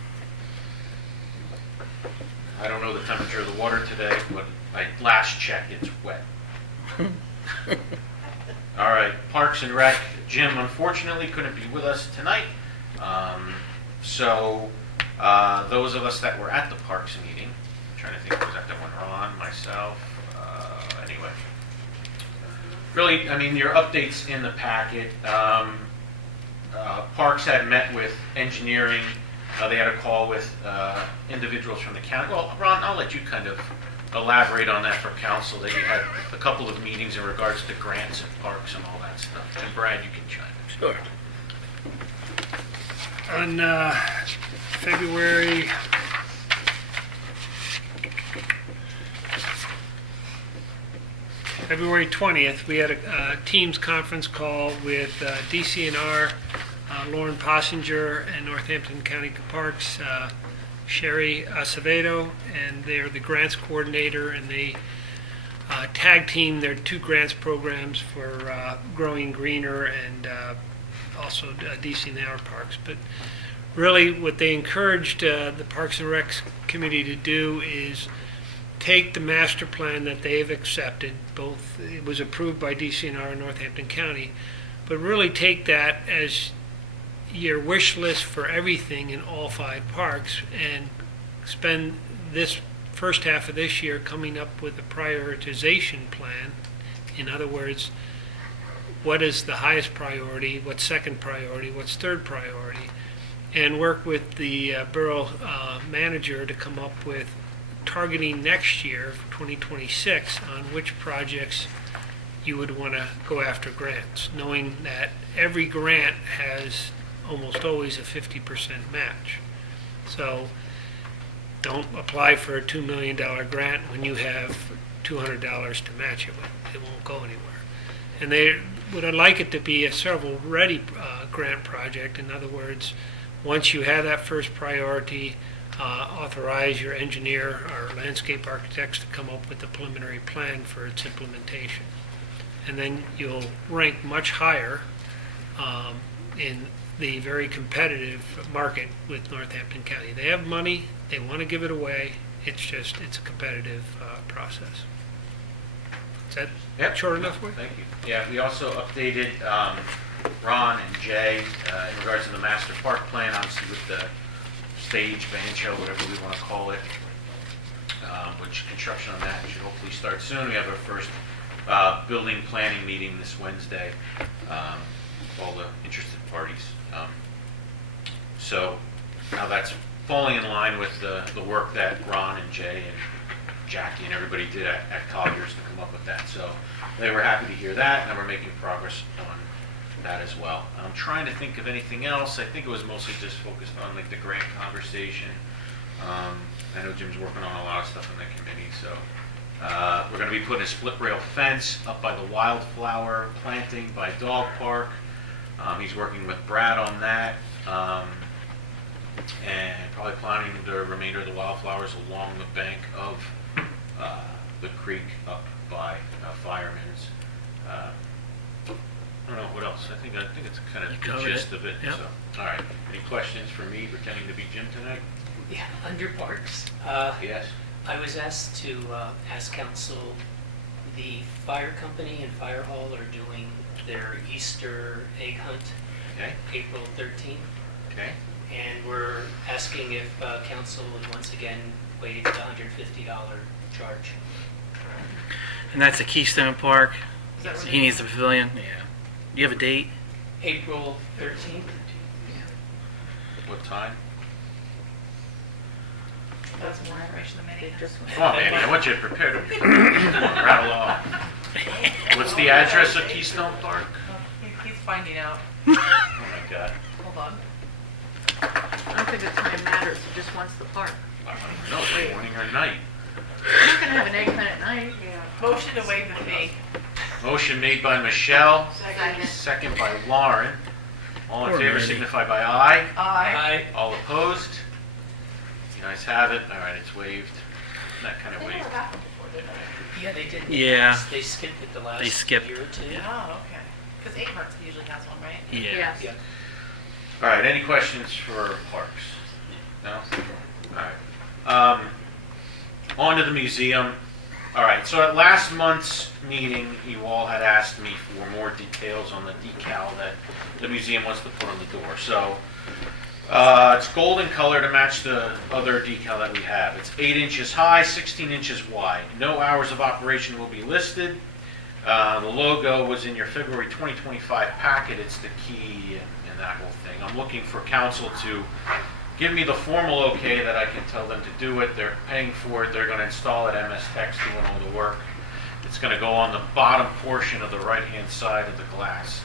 I don't know the temperature of the water today, but last check, it's wet. All right, Parks and Rec. Jim, unfortunately, couldn't be with us tonight. So those of us that were at the Parks meeting, I'm trying to think, was that the one Ron, myself, anyway. Really, I mean, your updates in the packet. Parks had met with engineering. They had a call with individuals from the county. Well, Ron, I'll let you kind of elaborate on that for council, that you had a couple of meetings in regards to grants and parks and all that stuff. And Brad, you can chime in. Sure. On February 20th, we had a Teams conference call with DCNR, Lauren Possinger, and Northampton County Parks, Sherry Acevedo, and they're the grants coordinator, and they tag team their two grants programs for Growing Greener and also DCNR Parks. But really what they encouraged the Parks and Recs Committee to do is take the master plan that they have accepted, both it was approved by DCNR and Northampton County, but really take that as your wish list for everything in all 5 parks and spend this first half of this year coming up with a prioritization plan. In other words, what is the highest priority, what's second priority, what's third priority, and work with the borough manager to come up with targeting next year, for 2026, on which projects you would want to go after grants, knowing that every grant has almost always a 50% match. So don't apply for a $2 million grant when you have $200 to match it with. It won't go anywhere. And they would like it to be a several ready grant project. In other words, once you have that first priority, authorize your engineer or landscape architects to come up with a preliminary plan for its implementation. And then you'll rank much higher in the very competitive market with Northampton County. They have money, they want to give it away, it's a competitive process. Is that short enough for you? Thank you. Yeah, we also updated Ron and Jay in regards to the master park plan, obviously with the stage, band show, whatever we want to call it, which construction on that should hopefully start soon. We have our first building planning meeting this Wednesday, all the interested parties. So now that's falling in line with the work that Ron and Jay and Jackie and everybody did at Colliers to come up with that. So they were happy to hear that, and we're making progress on that as well. I'm trying to think of anything else. I think it was mostly just focused on like the grant conversation. I know Jim's working on a lot of stuff in the committee, so we're going to be putting a split rail fence up by the wildflower planting by Dog Park. He's working with Brad on that, and probably planting the remainder of the wildflowers along the bank of the creek up by Fireman's. I don't know what else. I think it's kind of the gist of it. Yep. So, all right. Any questions for me pretending to be Jim tonight? Yeah, under parks. Yes. I was asked to ask council, the fire company and fire hall are doing their Easter egg hunt, Okay. April 13th. Okay. And we're asking asking if council would once again waive the $150 charge. And that's at Keystone Park. Is that what He needs the pavilion. Yeah. Do you have a date? April 13th? What time? That's more information than many. Come on, Manny, I want you to prepare to rattle off. What's the address of Keystone Park? He's finding out. Oh my God. Hold on. I don't think the time matters, he just wants the park. I don't know, it's morning or night. I'm not gonna have an eggplant at night. Motion to waive the fee. Motion made by Michelle, Second. second by Lauren. All in Poor favor Manny. signify by aye. Aye. All opposed? You guys have it. All right, it's waived. Not kind of waived. Yeah, they did. Yeah. They skipped it the last They skipped. year or two. Oh, okay. Because 8 Parks usually has one, right? Yeah. Yeah. All right, any questions for Parks? No? All right. On to the museum. All right, so at last month's meeting, you all had asked me for more details on the decal that the museum wants to put on the door. So it's golden color to match the other decal that we have. It's 8 inches high, 16 inches wide. No hours of operation will be listed. The logo was in your February 2025 packet. It's the key in that whole thing. I'm looking for council to give me the formal okay that I can tell them to do it. They're paying for it. They're going to install it. MS Tech's doing all the work. It's going to go on the bottom portion of the right-hand side of the glass.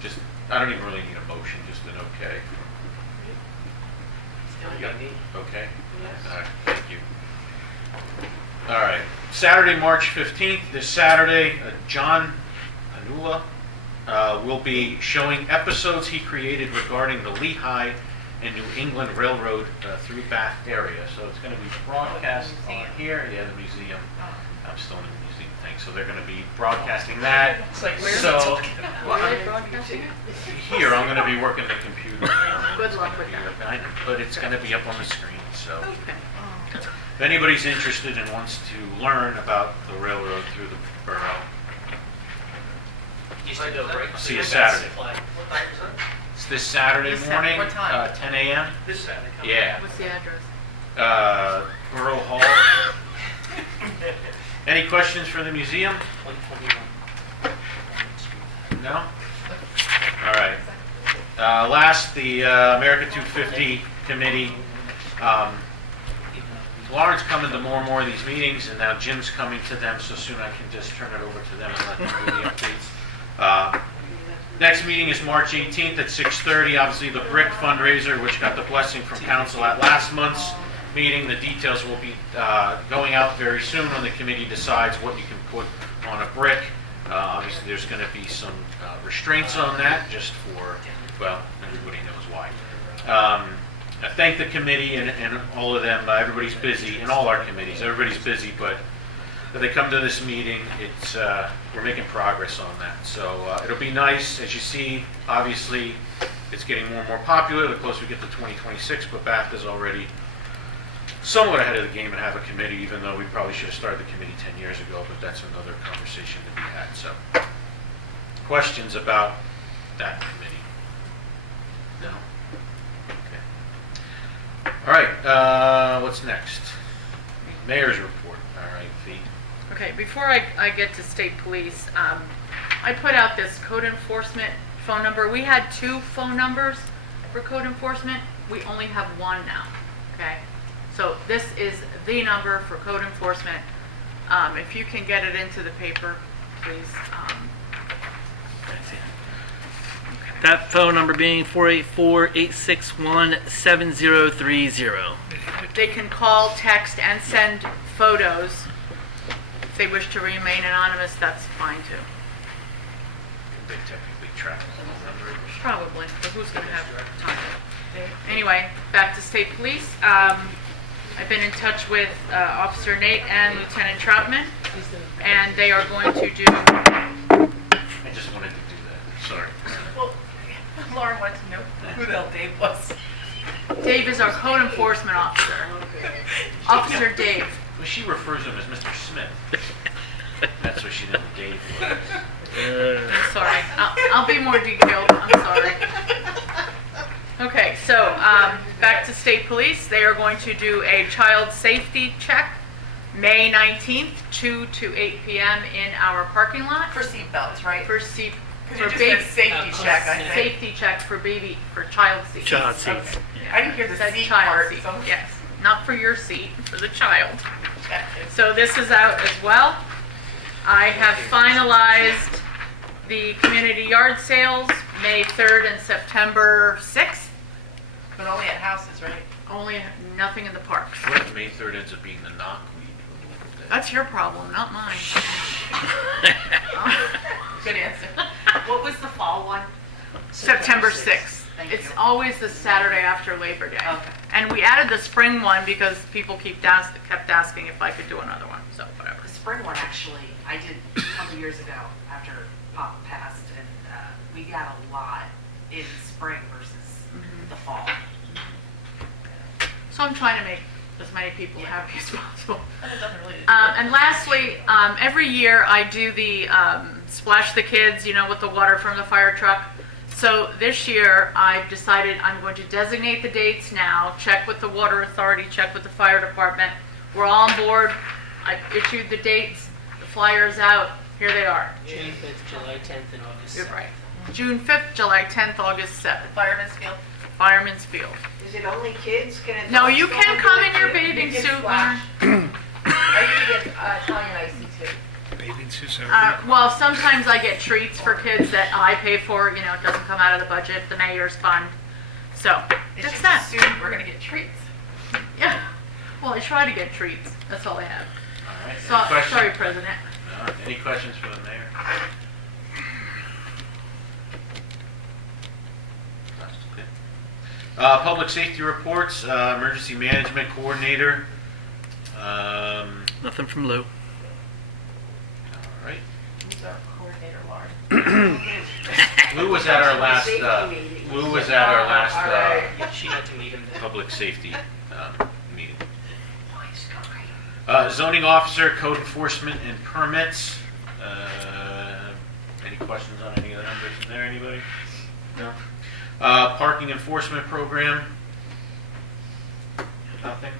Just, I don't even really need a motion, just an okay. Yeah, okay? All right, thank you. All right, Saturday, March 15th, this Saturday, John Anula will be showing episodes he created regarding the Lehigh and New England Railroad through Bath area. So it's going to be broadcast on here. Yeah, the museum. I'm still in the museum thing. So they're going to be broadcasting that. It's like, where's So What are they broadcasting it? here, I'm going to be working the computer. Good luck with that. I know, but it's going to be up on the screen. So Okay. if anybody's interested and wants to learn about the railroad through the borough, Used to go right. See you Saturday. it's this Saturday This Sat- morning, what time? 10 a.m. This Saturday. Yeah, What's the address? Borough Hall. Any questions for the museum? 121. No? All right. Last, the America 250 committee. Lauren's coming to more and more of these meetings, and now Jim's coming to them, so soon I can just turn it over to them and let them do the updates. Next meeting is March 18th at 6:30. Obviously, the brick fundraiser, which got the blessing from council at last month's meeting. The details will be going out very soon when the committee decides what you can put on a brick. Obviously, there's going to be some restraints on that, just for, well, everybody knows why. I thank the committee and all of them. Everybody's busy, and all our committees. Everybody's busy, but if they come to this meeting, it's we're making progress on that. So it'll be nice. As you see, obviously, it's getting more and more popular the closer we get to 2026, but Bath is already somewhat ahead of the game and have a committee, even though we probably should have started the committee 10 years ago, but that's another conversation to be had. So, questions about that committee? No? Okay. All right, what's next? Mayor's report. All right, Fee. Okay, before I get to state police, I put out this code enforcement phone number. We had 2 phone numbers for code enforcement. We only have 1 now, okay? So this is the number for code enforcement. If you can get it into the paper, please. That phone number being 484-861-7030. They can call, text, and send photos. If they wish to remain anonymous, that's fine too. They technically track the phone number. Probably, but who's going to have time? Anyway, back to state police. I've been in touch with Officer Nate and Lieutenant Troutman, and they are going to do... I just wanted to do that. Sorry. Well, Lauren wanted to know who the hell Dave was. Dave is our code enforcement officer. Officer Dave. Well, she refers to him as Mr. Smith. That's what she did with Dave. I'm sorry. I'll be more detailed. I'm sorry. Okay, so back to state police. They are going to do a child safety check May 19th, 2 to 8 p.m. in our parking lot. For seatbelts, right? For seat, Because you just said safety check, I think. safety check for child seats. Child seats. Okay. I didn't hear the Said seat child part, seat. so. Yes, not for your seat, for the child. Okay. So this is out as well. I have finalized the community yard sales, May 3rd and September 6th. But only at houses, right? Only nothing in the parks. What if May 3rd ends up being the knockweed? That's your problem, not mine. Good answer. What was the fall one? September 6th. Thank It's you. always the Saturday after Labor Day. Okay. And we added the spring one because people kept asking if I could do another one, so whatever. The spring one, actually, I did a couple years ago after Pop passed, and we got a lot in spring versus the fall. So I'm trying to make as many people happy as possible. That doesn't really. And lastly, every year I do the Splash the Kids, with the water from the fire truck. So this year I've decided I'm going to designate the dates now, check with the water authority, check with the fire department. We're all on board. I've issued the dates, the flyers out. Here they are. June 5th, July 10th, and August 7th. You're right. June 5th, July 10th, August 7th. Fireman's Field. Fireman's Field. Is it only kids? Can it? No, you can come in your You bathing can suit. splash. Leonard. I usually get Italian iced tea too. Bathing suits are Well, sometimes I get treats for kids that I pay for, it doesn't come out of the budget, the mayor's fund. So, They that's should that. assume we're gonna get treats. Yeah. Well, I try to get treats. That's all I have. All right. So, Any questions? sorry, President. No, any questions for the mayor? Okay. Public safety reports, emergency management coordinator. All Nothing from Lou. right. Who's our coordinator, Lauren? Lou was at our last, Safety meeting. Lou was at our last, All right. Yeah, she got to meet him then. public safety, meeting. Zoning officer, code enforcement and permits. Any questions on any of the numbers in there, anybody? No? Parking enforcement program? Nothing?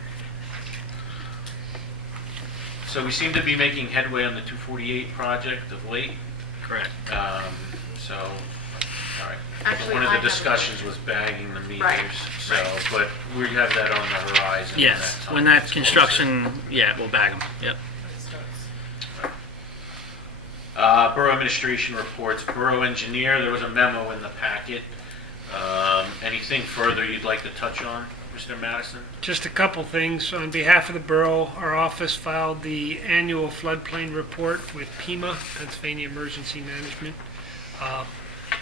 So we seem to be making headway on the 248 project of late. Correct. So, all right. Actually, One of I the have- discussions was bagging the meters, Right, so, but we have that on the horizon. Yes, time when that gets construction, we'll bag them. Yep. closer. Borough administration reports, borough engineer, there was a memo in the packet. Anything further you'd like to touch on, Mr. Madison? Just a couple things. On behalf of the borough, our office filed the annual floodplain report with PEMA, Pennsylvania Emergency Management.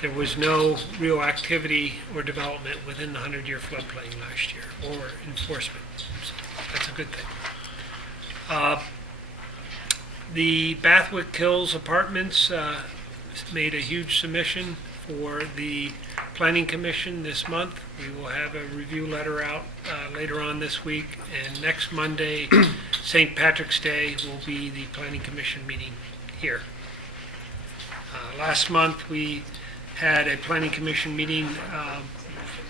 There was no real activity or development within the 100-year floodplain last year, or enforcement. So that's a good thing. The Bathwick Hills Apartments made a huge submission for the Planning Commission this month. We will have a review letter out later on this week, and next Monday, St. Patrick's Day, will be the Planning Commission meeting here. Last month, we had a Planning Commission meeting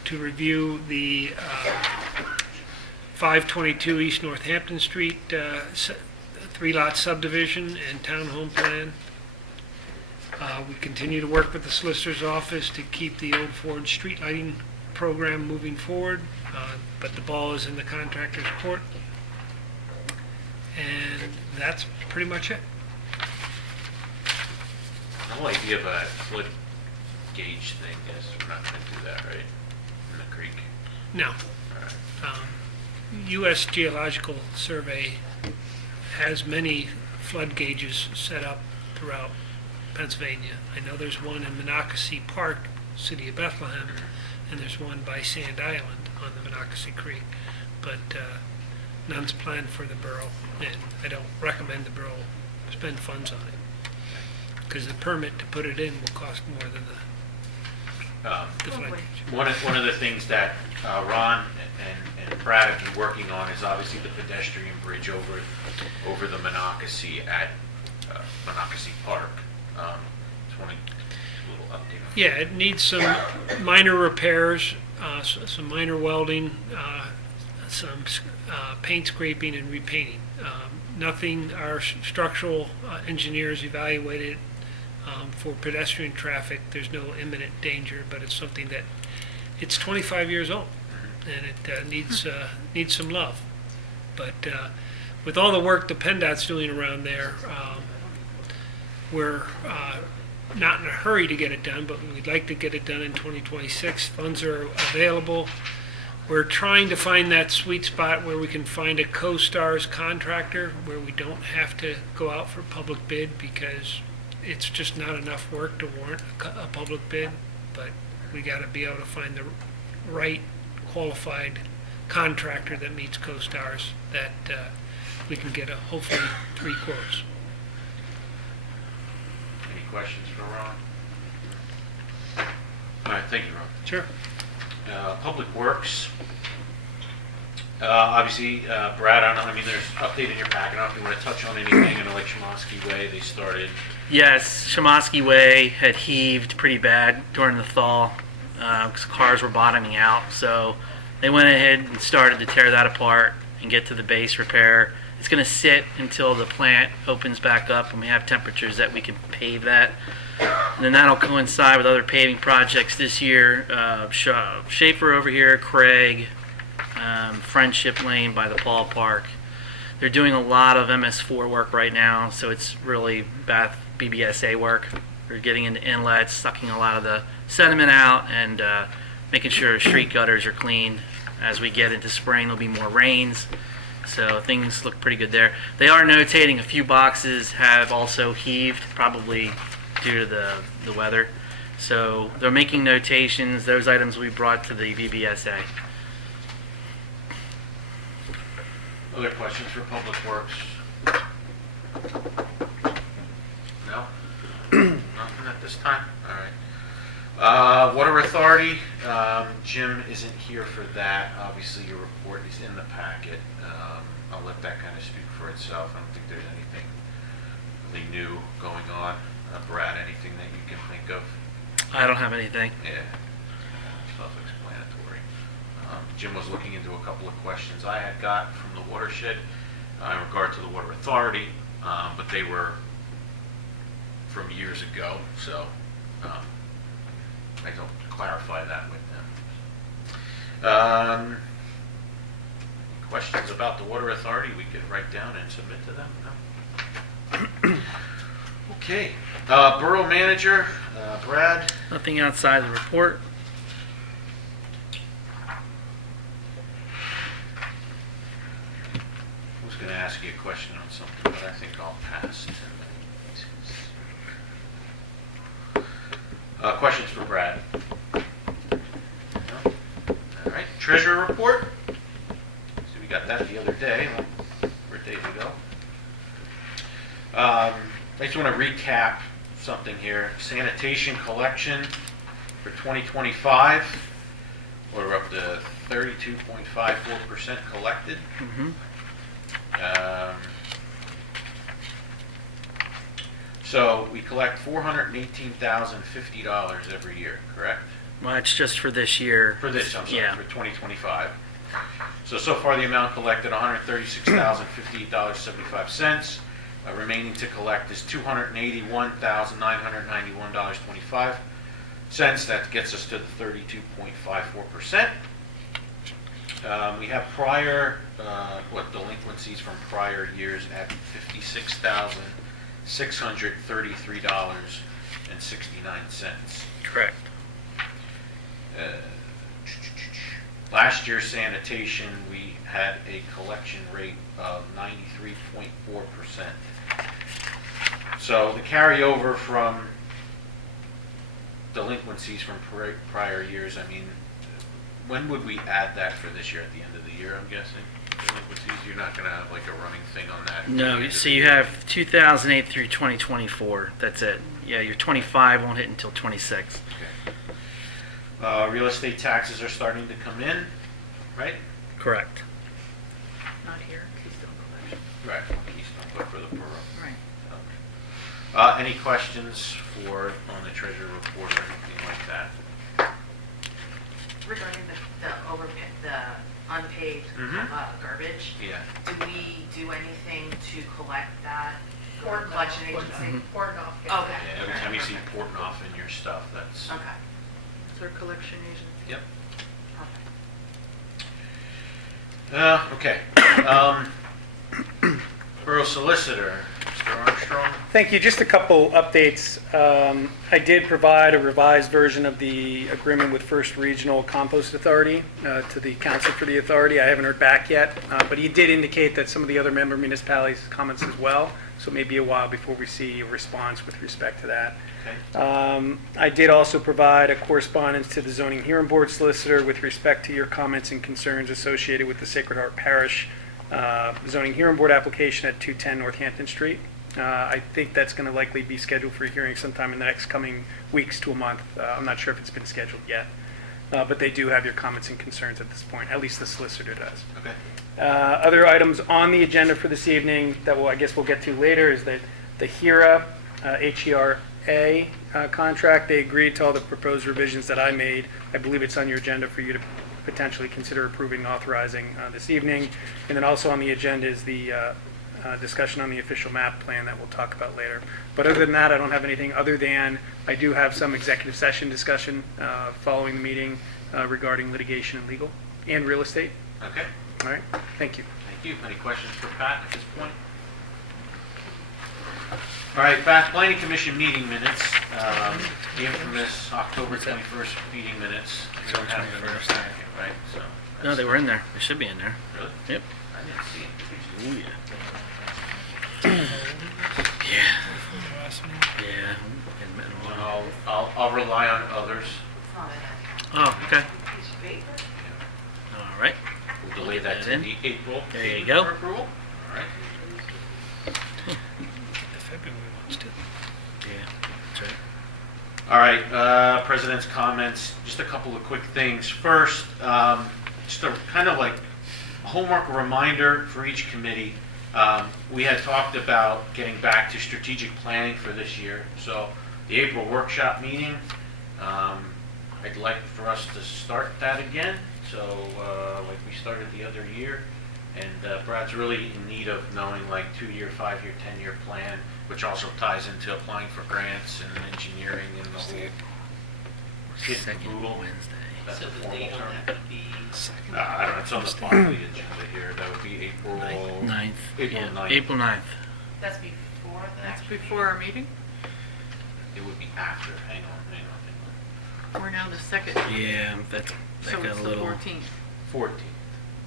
to review the 522 East Northampton Street three-lot subdivision and townhome plan. We continue to work with the solicitor's office to keep the Old Ford street lighting program moving forward, but the ball is in the contractor's court. And that's pretty much it. The whole idea of a flood gauge thing is we're not going to do that, right? In the creek. No. All right. U.S. Geological Survey has many flood gauges set up throughout Pennsylvania. I know there's one in Monocacy Park, city of Bethlehem, and there's one by Sand Island on the Monocacy Creek, but none's planned for the borough, and I don't recommend the borough spend funds on it, because the permit to put it in will cost more than the flood gauge. One of the things that Ron and Brad have been working on is obviously the pedestrian bridge over the Monocacy at Monocacy Park. Just want a little update on that. Yeah, it needs some minor repairs. some minor welding, some paint scraping and repainting. Nothing, our structural engineers evaluated for pedestrian traffic. There's no imminent danger, but it's something that, it's 25 years old, and it needs some love. But with all the work the PennDOT's doing around there, we're not in a hurry to get it done, but we'd like to get it done in 2026. Funds are available. We're trying to find that sweet spot where we can find a co-stars contractor where we don't have to go out for public bid, because it's just not enough work to warrant a public bid. But we got to be able to find the right qualified contractor that meets co-stars, that we can get hopefully 3 quotes. Any questions for Ron? All right, thank you, Ron. Sure. Public Works. Obviously, Brad, I mean, there's update in your packet. I don't know if you want to touch on anything. I know, like Shimoski Way, they started. Yes, Shimoski Way had heaved pretty bad during the thaw because cars were bottoming out. So they went ahead and started to tear that apart and get to the base repair. It's going to sit until the plant opens back up and we have temperatures that we can pave that. And then that'll coincide with other paving projects this year. Schaefer over here, Craig, Friendship Lane by the ballpark. They're doing a lot of MS4 work right now, so it's really BBSA work. They're getting into inlets, sucking a lot of the sediment out, and making sure street gutters are clean. As we get into spring, there'll be more rains, so things look pretty good there. They are notating a few boxes have also heaved, probably due to the weather. So they're making notations. Those items we brought to the BBSA. Other questions for Public Works? No? Nothing at this time? All right. Water Authority, Jim isn't here for that. Obviously, your report is in the packet. I'll let that kind of speak for itself. I don't think there's anything really new going on. Brad, anything that you can think of? I don't have anything. Yeah, self-explanatory. Jim was looking into a couple of questions I had got from the watershed in regard to the Water Authority, but they were from years ago, so I don't clarify that with them. Questions about the Water Authority we could write down and submit to them? No? Okay. Borough Manager, Brad. Nothing outside the report. I was going to ask you a question on something, but I think I'll pass. Questions for Brad? No? All right. Treasurer report. So we got that the other day, or days ago. I just want to recap something here. Sanitation collection for 2025, we're up to 32.54% collected. Mm-hmm. So we collect $418,050 every year, correct? Well, it's just for this year. For this, I'm sorry, Yeah. for 2025. So far the amount collected, $136,058.75. Remaining to collect is $281,991.25. That gets us to the 32.54%. We have prior delinquencies from prior years at $56,633.69. Correct. Last year's sanitation, we had a collection rate of 93.4%. So the carryover from delinquencies from prior years, I mean, when would we add that for this year? At the end of the year, I'm guessing? Delinquencies, you're not going to have like a running thing on that? No, so you have 2008 through 2024. That's it. Yeah, your 25 won't hit until 26. Okay. Real estate taxes are starting to come in, right? Correct. Not here, Keystone Collection. Right. Keystone, but for the borough. Right. Any questions on the treasurer report or anything like that? regarding the unpaid Mhm. garbage, Yeah. do we do anything to collect that? Or Collection agency? Portnoy. Okay. Yeah, every time you see Portnoy in your stuff, that's, Okay. It's our collection agency. yep. Perfect. Okay. Borough Solicitor, Mr. Armstrong. Thank you. Just a couple updates. I did provide a revised version of the agreement with First Regional Compost Authority to the council for the authority. I haven't heard back yet, but he did indicate that some of the other member municipalities' comments as well, so it may be a while before we see a response with respect to that. Okay. I did also provide a correspondence to the Zoning Hearing Board solicitor with respect to your comments and concerns associated with the Sacred Heart Parish Zoning Hearing Board application at 210 Northampton Street. I think that's going to likely be scheduled for a hearing sometime in the next coming weeks to a month. I'm not sure if it's been scheduled yet, but they do have your comments and concerns at this point, at least the solicitor does. Okay. Other items on the agenda for this evening that I guess we'll get to later is that the HERA, H-E-R-A contract, they agreed to all the proposed revisions that I made. I believe it's on your agenda for you to potentially consider approving and authorizing this evening. And then also on the agenda is the discussion on the official map plan that we'll talk about later. But other than that, I don't have anything other than I do have some executive session discussion following the meeting regarding litigation and legal and real estate. Okay. All right, thank you. Thank you. Any questions for Pat at this point? All right, Pat, Planning Commission meeting minutes, the infamous October 21st meeting minutes. We don't have them in our packet, right? So. No, they were in there. They should be in there. Really? Yep. I didn't see it. Ooh, yeah. Yeah. Yeah. I'll rely on others. It's not in it. Oh, okay. Piece of paper. All right. We'll delay that to in. the April. There you meeting go. for approval. All right. The February ones too. Yeah, that's right. All right, President's comments, just a couple of quick things. First, just a kind of like homework reminder for each committee. We had talked about getting back to strategic planning for this year. So the April workshop meeting, I'd like for us to start that again. So like we started the other year. And Brad's really in need of knowing like 2-year, 5-year, 10-year plan, which also ties into applying for grants and engineering and the whole kit and Second caboodle. Wednesday. That's So a the formal date on term. that would be I don't know, it's on the bottom of the agenda here. That would be April 9th. April Yeah, 9th. April 9th. That's before the That's next before our meeting? It would be after. Hang on. We're now the second. Yeah, that So got it's a the little 14th. 14th.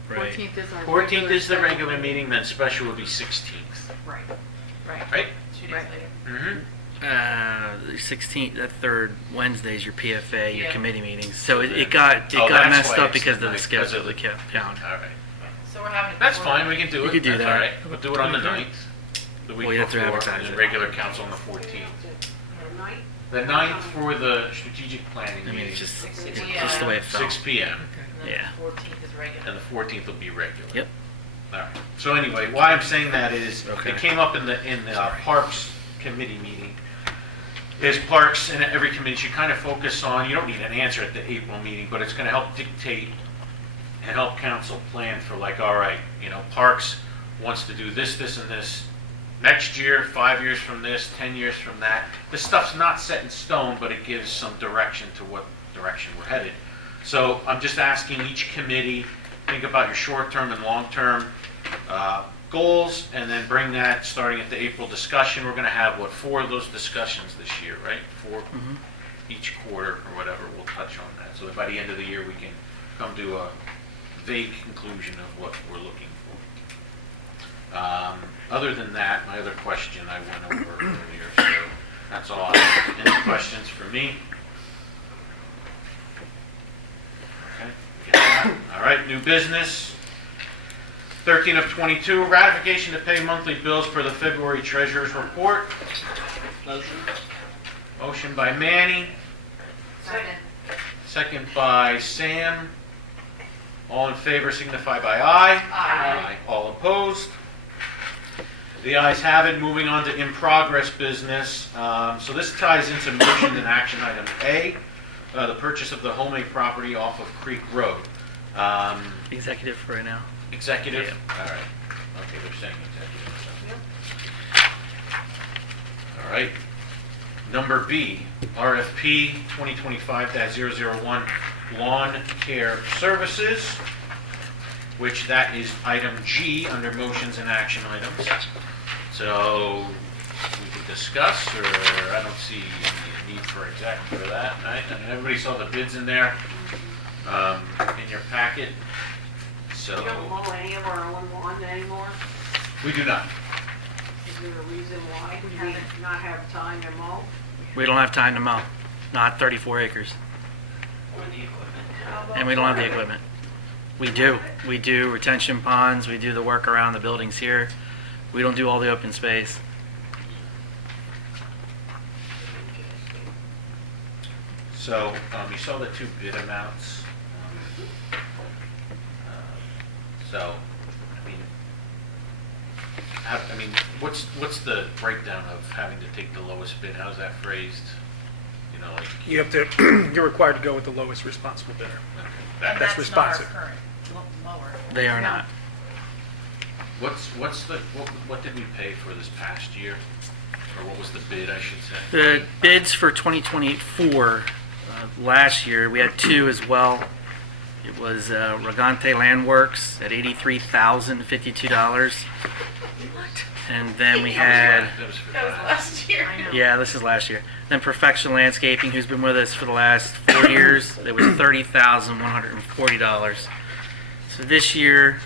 right. 14th is our 14th regular is the second. regular meeting, then special would be 16th. Right. Right. Right? 2 days Right. later. Mm-hmm. The 16th, that third Wednesday is your PFA, your Yeah. committee meetings. So it Oh, got that's messed why up it's because of the because schedule of of the calendar. All right. So we're having. it That's before fine, the- we can do it. We could do That's that. all right. We'll do it on the Mhm. 9th. The week Well, you have to before, advertise and then it. regular council on the 14th. The night. The 9th for the strategic planning I mean, meeting, it's just, it's Yeah. just the way it felt. 6 p.m. And then Yeah. the 14th is regular. And the 14th will be regular. Yep. All right. So anyway, why I'm saying that is, Okay. it came up in the Parks Committee meeting. Is Parks and every committee should kind of focus on, you don't need an answer at the April meeting, but it's going to help dictate and help council plan for like, all right, you know, Parks wants to do this, this, and this next year, 5 years from this, 10 years from that. This stuff's not set in stone, but it gives some direction to what direction we're headed. So I'm just asking each committee, think about your short-term and long-term goals, and then bring that, starting at the April discussion. We're going to have, 4 of those discussions this year, right? 4 Mhm. each quarter or whatever, we'll touch on that. So that by the end of the year, we can come to a vague conclusion of what we're looking for. Other than that, my other question I went over earlier, so that's all I have. Any questions for me? Okay, we get that. All right, new business. 13 of 22, ratification to pay monthly bills per the February treasurer's report. Motion by Manny, Second. second by Sam. All in favor signify by aye. Aye. All opposed? The ayes have it. Moving on to in-progress business. So this ties into motion and action item A. the purchase of the homemade property off of Creek Road. Executive for right now. Executive? Yeah. All right. Okay, they're saying executive. So. All right. Number B, RFP 2025-001, lawn care services, which that is item G under motions and action items. So we can discuss, or I don't see any need for exactly for that. Right? I mean, everybody saw the bids in there in your packet. So We don't mow any of our own lawn anymore. we do not. Is there a reason why we not have time to mow? We don't have time to mow, not 34 acres. And we don't have the equipment. We do retention ponds, we do the work around the buildings here. We don't do all the open space. So you saw the two bid amounts. So, I mean, what's the breakdown of having to take the lowest bid? How's that phrased? You know, like You have to, you're required to go with the lowest responsible bidder. that, That's responsive. Not our current mower. They are not. what did we pay for this past year? Or what was the bid, I should say? The bids for 2024, last year, we had two as well. It was Regante Landworks at $83,052. And then we had, That was for That was last year. yeah, this is last year. Then Perfection Landscaping, who's been with us for the last 4 years, it was $30,140. So this year,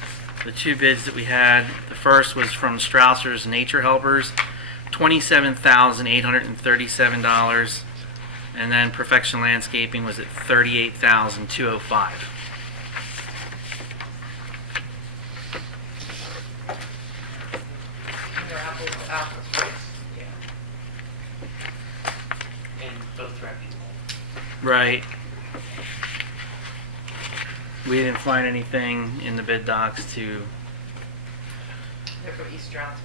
the two bids that we had, the first was from Strausser's Nature Helpers, $27,837. And then Perfection Landscaping was at $38,205. They're apples to apples, right? Yeah. And both reputable. Right. We didn't find anything in the bid docs to, They're from East Stroudsburg.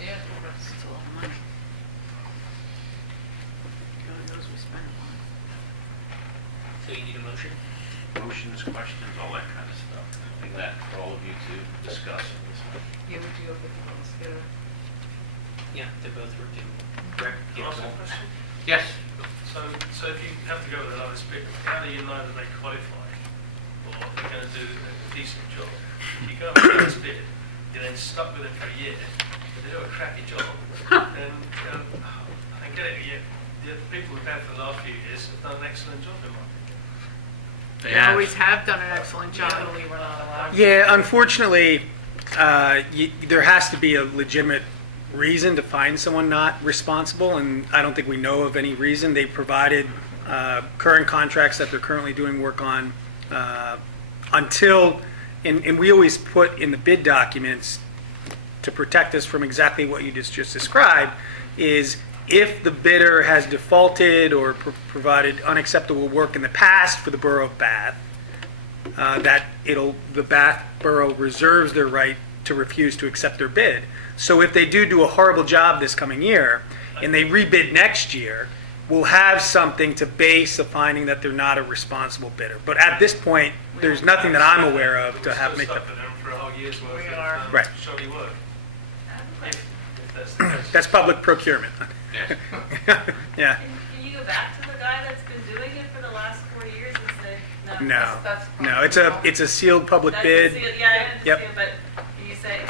Yeah, It's a lot of money. God knows we spend a lot. So you need a motion? motions, questions, all that kind of stuff. Leave that for all of you to discuss in this one. yeah, would you go 50 miles together? Yeah, they're both reputable. Can I ask a question? Yes. So if you have to go with the lowest bid, how do you know that they qualify or they're going to do a decent job? You go with the lowest bid, you're then stuck with them for a year, but they do a crappy job. And I get it, the people we've had for the last few years have done an excellent job in my opinion. they They have. always have done an excellent job. Legally, we're not allowed. Yeah, unfortunately, there has to be a legitimate reason to find someone not responsible, and I don't think we know of any reason. They provided current contracts that they're currently doing work on until, and we always put in the bid documents to protect us from exactly what you just described, is if the bidder has defaulted or provided unacceptable work in the past for the Borough of Bath, that the Bath Borough reserves their right to refuse to accept their bid. So if they do a horrible job this coming year and they rebid next year, we'll have something to base the finding that they're not a responsible bidder. But at this point, there's nothing that I'm aware of to have We're make still that. stuck with them for a whole year's worth We of are. Right. shoddy work. If that's the case. That's public procurement. Yes. Yeah. Can you go back to the guy that's been doing it for the last 4 years and say, no? No, That's no, it's a sealed public That's bid. the- Yeah, I understand, Yep. but can you say?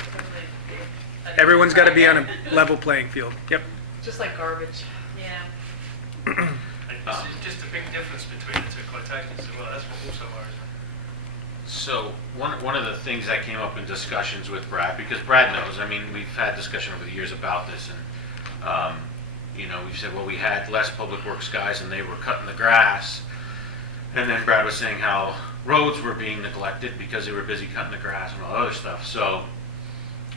Everyone's got to be on a level playing field. Yep. Just like garbage. Yeah. And it's just a big difference between the two quotations as well. That's what also worries me. So one of the things that came up in discussions with Brad, because Brad knows, I mean, we've had discussion over the years about this, and we've said, well, we had less public works guys and they were cutting the grass, and then Brad was saying how roads were being neglected because they were busy cutting the grass and all other stuff. So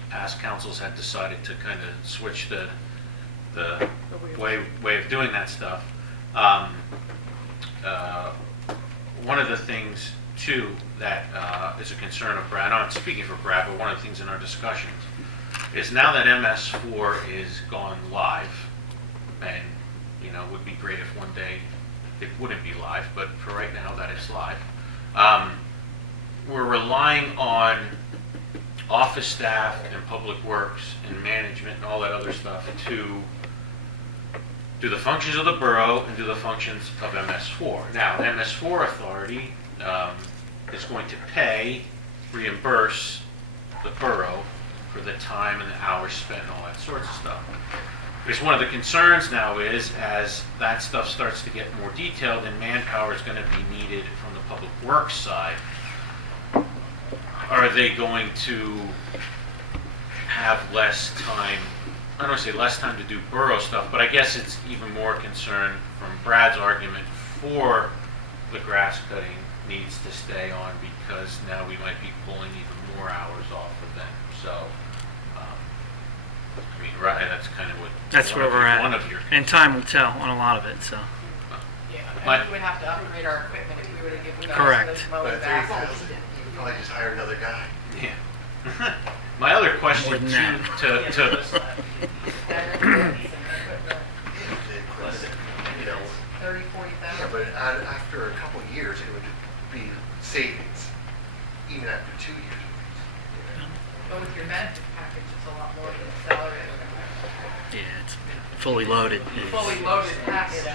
past councils had decided to kind of switch the way of doing that stuff. One of the things too that is a concern of Brad, I'm not speaking for Brad, but one of the things in our discussions is now that MS4 is gone live, and, you know, it would be great if one day it wouldn't be live, but for right now that it's live. We're relying on office staff and public works and management and all that other stuff to do the functions of the borough and do the functions of MS4. Now, the MS4 authority is going to reimburse the borough for the time and the hours spent and all that sorts of stuff. Because one of the concerns now is, as that stuff starts to get more detailed and manpower is going to be needed from the public works side, are they going to have less time? I don't want to say less time to do borough stuff, but I guess it's even more concern from Brad's argument for the grass cutting needs to stay on, because now we might be pulling even more hours off of them. So, I mean, right, that's kind of what. That's where we're at. And time will tell on a lot of it, so. Yeah, My- and we would have to upgrade our equipment if we were to give you guys Correct. those But mowing at back. 3,000, you could probably just hire another guy. Yeah. My other question More than that. You know, 30, yeah, 40,000. but after a couple of years, it would be savings, even after 2 years. But with your benefit package, it's a lot more than the salary. Yeah, it's fully loaded. Fully loaded package.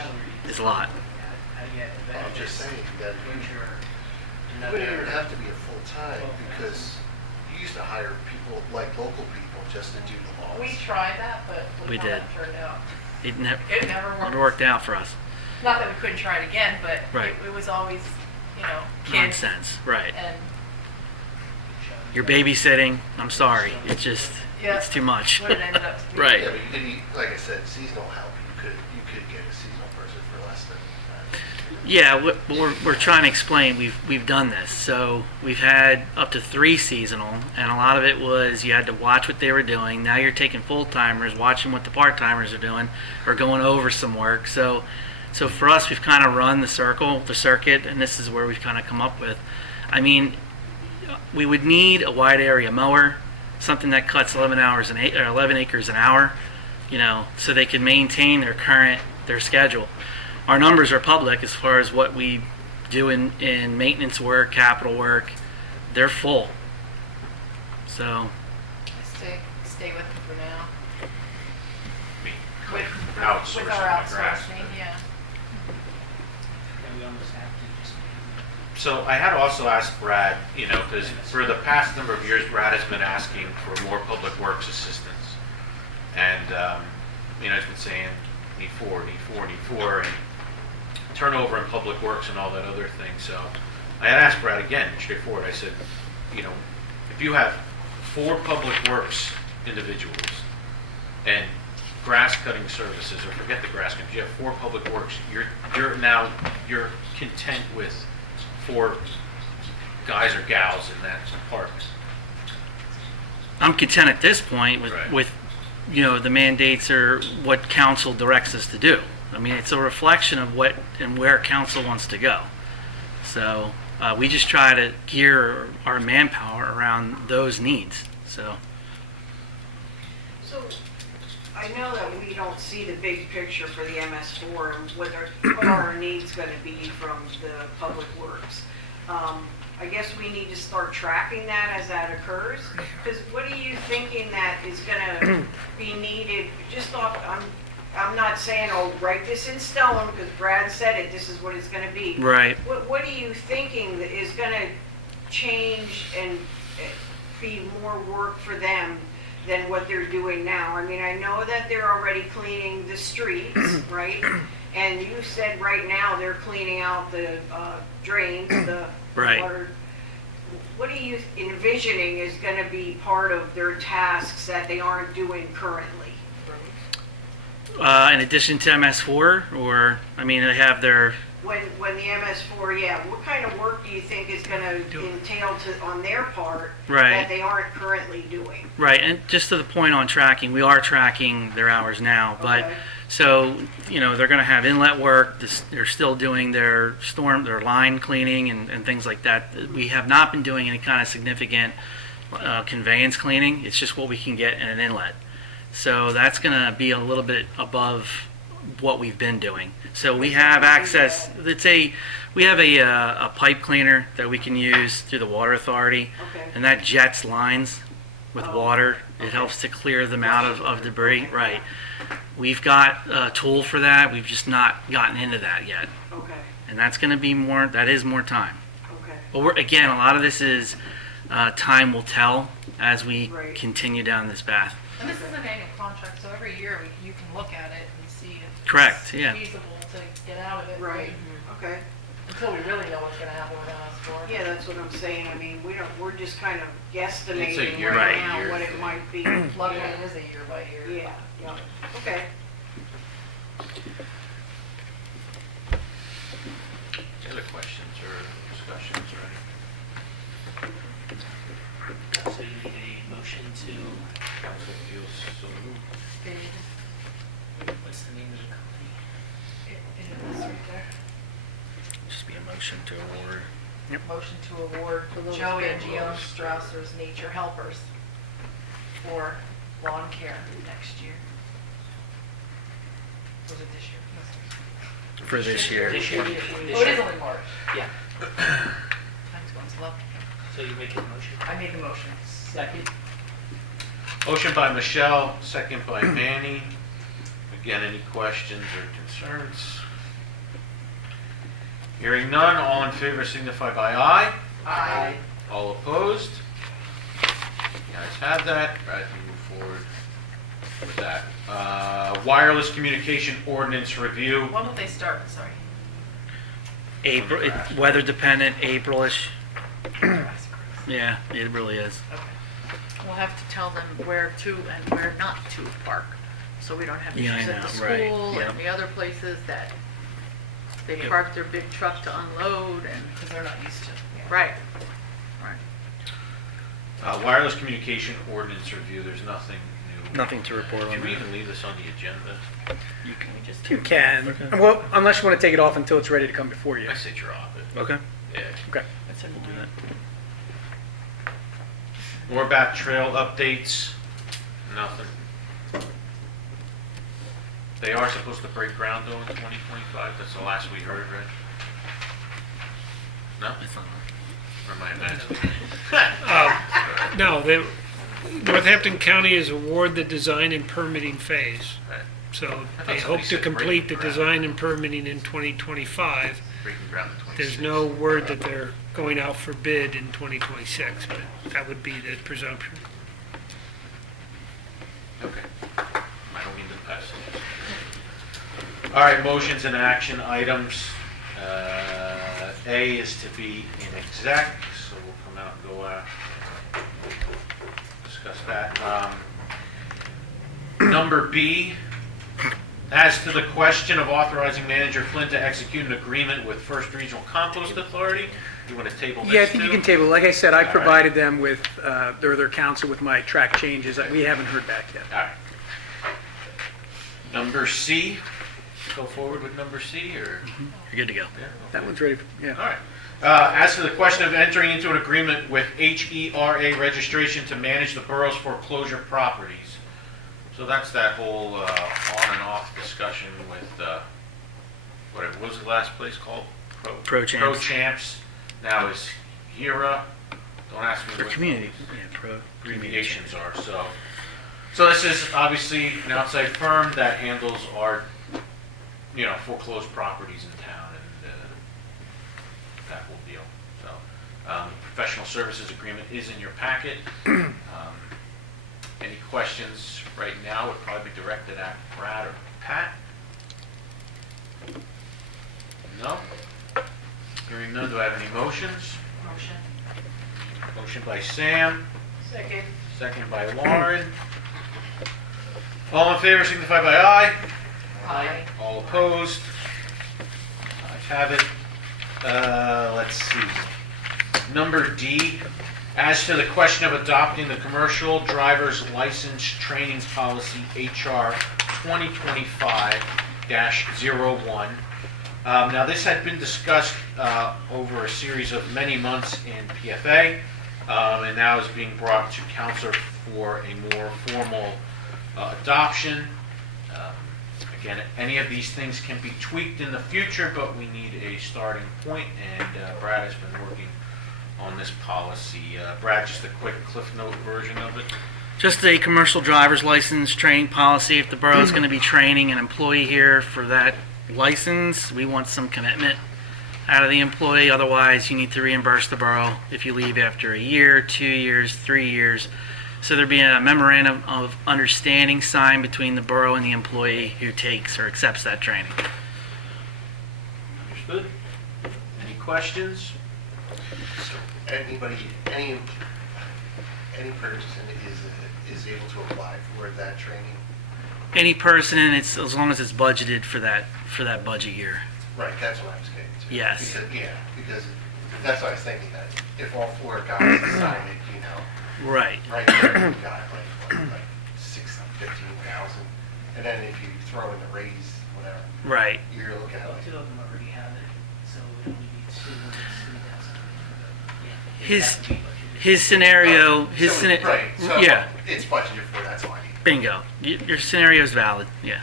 It's a lot. I'm just saying that it wouldn't even have to be a full-time, because you used to hire people, like local people, just to do the laws. We tried that, but We look how did. that turned out. It never It never worked. worked out for us. Not that we couldn't try it again, but Right. it was always, you know, kids. Nonsense, right. And You're babysitting, I'm sorry, it's just, Yeah. it's too much. what it ended up to be. Right. Yeah, but you could, like I said, seasonal help, you could get a seasonal person for less than that. Yeah, we're trying to explain, we've done this. So we've had up to 3 seasonal, and a lot of it was you had to watch what they were doing. Now you're taking full-timers, watching what the part-timers are doing, or going over some work. So for us, we've kind of run the circuit, and this is where we've kind of come up with. I mean, we would need a wide area mower, something that cuts 11 acres an hour, you know, so they can maintain their schedule. Our numbers are public as far as what we do in maintenance work, capital work. They're full. So, Stay with them for now. With Outsourcing our the grass. outsourcing, yeah. So I had also asked Brad, you know, because for the past number of years, Brad has been asking for more public works assistance. And, you know, he's been saying, need four, and turnover in public works and all that other thing. So I had asked Brad again, straightforward. I said, you know, if you have 4 public works individuals and grass cutting services, or forget the grass cutting, if you have 4 public works, you're content with 4 guys or gals in that department. I'm content at this point Right. with you know, the mandates are what council directs us to do. I mean, it's a reflection of what and where council wants to go. So we just try to gear our manpower around those needs. So I know that we don't see the big picture for the MS4 and what our needs going to be from the public works. I guess we need to start tracking that as that occurs. Because what are you thinking that is going to be needed just off, I'm not saying, oh, write this in stone, because Brad said it, this is what it's going to be. right. What are you thinking that is going to change and be more work for them than what they're doing now? I mean, I know that they're already cleaning the streets, right? And you said right now they're cleaning out the drains, the Right. water. What are you envisioning is going to be part of their tasks that they aren't doing currently? In addition to MS4, or I mean, they have their When the MS4, yeah, what kind of work do you think is going to entail on their part Right. that they aren't currently doing? right. And just to the point on tracking, we are tracking their hours now, but. Okay. So, you know, they're going to have inlet work. They're still doing their line cleaning and things like that. We have not been doing any kind of significant conveyance cleaning. It's just what we can get in an inlet. So that's going to be a little bit above what we've been doing. So we have access. We have a pipe cleaner that we can use through the water authority, Okay. and that jets lines with water. It helps to clear them out of debris. Right. We've got a tool for that. We've just not gotten into that yet, Okay, and that's going to be more. That is more time. okay. But again, a lot of this is time will tell as we Right. continue down this path. And this is an annual contract, so every year you can look at it and see if Correct, it's yeah. feasible to get out of it. Right, okay. Until we really know what's gonna happen with MS4. Yeah, that's what I'm saying. I mean, we're just kind of It's a guesstimating year right by now year what it thing. might be. Luckily, it is a year by year. Yeah, yeah, okay. Any other questions or discussions or anything? So you need a motion to, Council feels so moved. what's the name of the company? It is right there. Just be a motion to award. Motion to award Joey and Gio Strausser's Nature Helpers for lawn care next year. Was it this year? Yes, For this year. This year. Oh, it is only March. Yeah, Time's going slow. so you make a motion. I made the motion. Second. Motion by Michelle, second by Manny. Again, any questions or concerns? Hearing none, all in favor signify by aye. Aye. All opposed? You guys have that. Brad, you move forward with that. Wireless communication ordinance review. When will they start? Sorry. April, weather dependent, April-ish. Yeah, it really is. We'll have to tell them where to and where not to park, so we don't have Yeah, I issues at the know, right, school yep. and the other places that they Yep. park their big truck to unload and, Because they're not used to. right, right. Wireless communication ordinance review, there's nothing new. Nothing to report Did on we that. even leave this on the agenda? You can. Well, unless you want to take it off until it's ready to come before you. I say drop it. Okay. Yeah. Okay. We'll do that. Warbat Trail updates, nothing. They are supposed to break ground though in 2025, that's the last we heard, right? No? It's not. Or am I imagining? No, Northampton County is award the design and permitting phase. Right. So I thought they somebody hope to said complete the breaking ground. design and permitting in 2025. Breaking ground in 26. There's no word that they're going out for bid in 2026, but that would be the presumption. Okay. I don't mean to pass it. All right, motions and action items. A is to be in exec, so we'll come out and go out and discuss that. Number B, as to the question of authorizing Manager Flynn to execute an agreement with First Regional Compost Authority, you want to table this Yeah, I think you too? can table. Like I said, I All right. provided them with their counsel with my track changes. We haven't heard back yet. All right. Number C, go forward with number C, or? You're good to go. Yeah, That one's ready. Yeah. all right. As to the question of entering into an agreement with HERA registration to manage the borough's foreclosure properties. So that's that whole on and off discussion with, what was the last place called? Pro Champs. Pro Champs. Now is HERA. Don't ask me For what community. those Yeah, pro. abbreviations are, so this is obviously an outside firm that handles our, foreclosed properties in town and that whole deal. So, professional services agreement is in your packet. Any questions right now would probably be directed at Brad or Pat? No? Hearing none, do I have any motions? Motion. Motion by Sam, Second. second by Lauren. All in favor signify by aye. Aye. All opposed? Ayes have it. Let's see. Number D, as to the question of adopting the commercial driver's license training policy HR 2025-01. Now, this had been discussed over a series of many months in PFA. and now is being brought to council for a more formal adoption. Again, any of these things can be tweaked in the future, but we need a starting point, and Brad has been working on this policy. Brad, just a quick Cliff Note version of it. Just a commercial driver's license training policy. If the borough is going to be training an employee here for that license, we want some commitment out of the employee. Otherwise, you need to reimburse the borough if you leave after a year, 2 years, 3 years. So there'd be a memorandum of understanding signed between the borough and the employee who takes or accepts that training. Understood? Any questions? Anybody, any person is able to apply for that training? Any person, and it's as long as it's budgeted for that budget year. Right, that's what I was getting to. Yes. Because that's what I was thinking, that if all 4 guys sign it, Right. right there, you got like 15,000, and then if you throw in the raise, whatever, Right. you're looking at like. 2 of them already have it, so we only need 2, and it's 3,000. His scenario, Right, so yeah, it's budgeted for, that's all I need. bingo. Your scenario is valid. Yeah.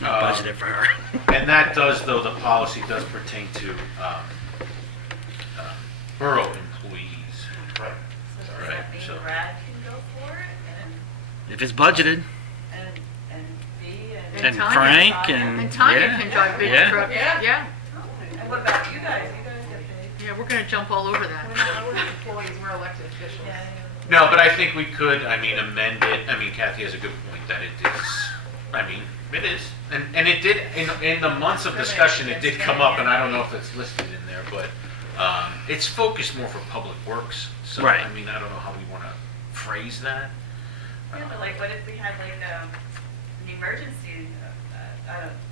Not budgeted for her. And that does, though, the policy does pertain to borough employees. Right. So does Right, that mean so- Brad can go for it If it's budgeted, and B and Tanya. Frank and And Tanya yeah. can drive big Yeah. truck. Yeah. And what about you guys? You guys get paid? Yeah, we're gonna jump all over that. We're not employees, we're elected officials. No, but I think we could, amend it. Kathy has a good point that it is, it is. And it did, in the months of discussion, it did come up, and I don't know if it's listed in there, but it's focused more for public works. So, Right. I don't know how we want to phrase that. Yeah, but like, what if we had like an emergency,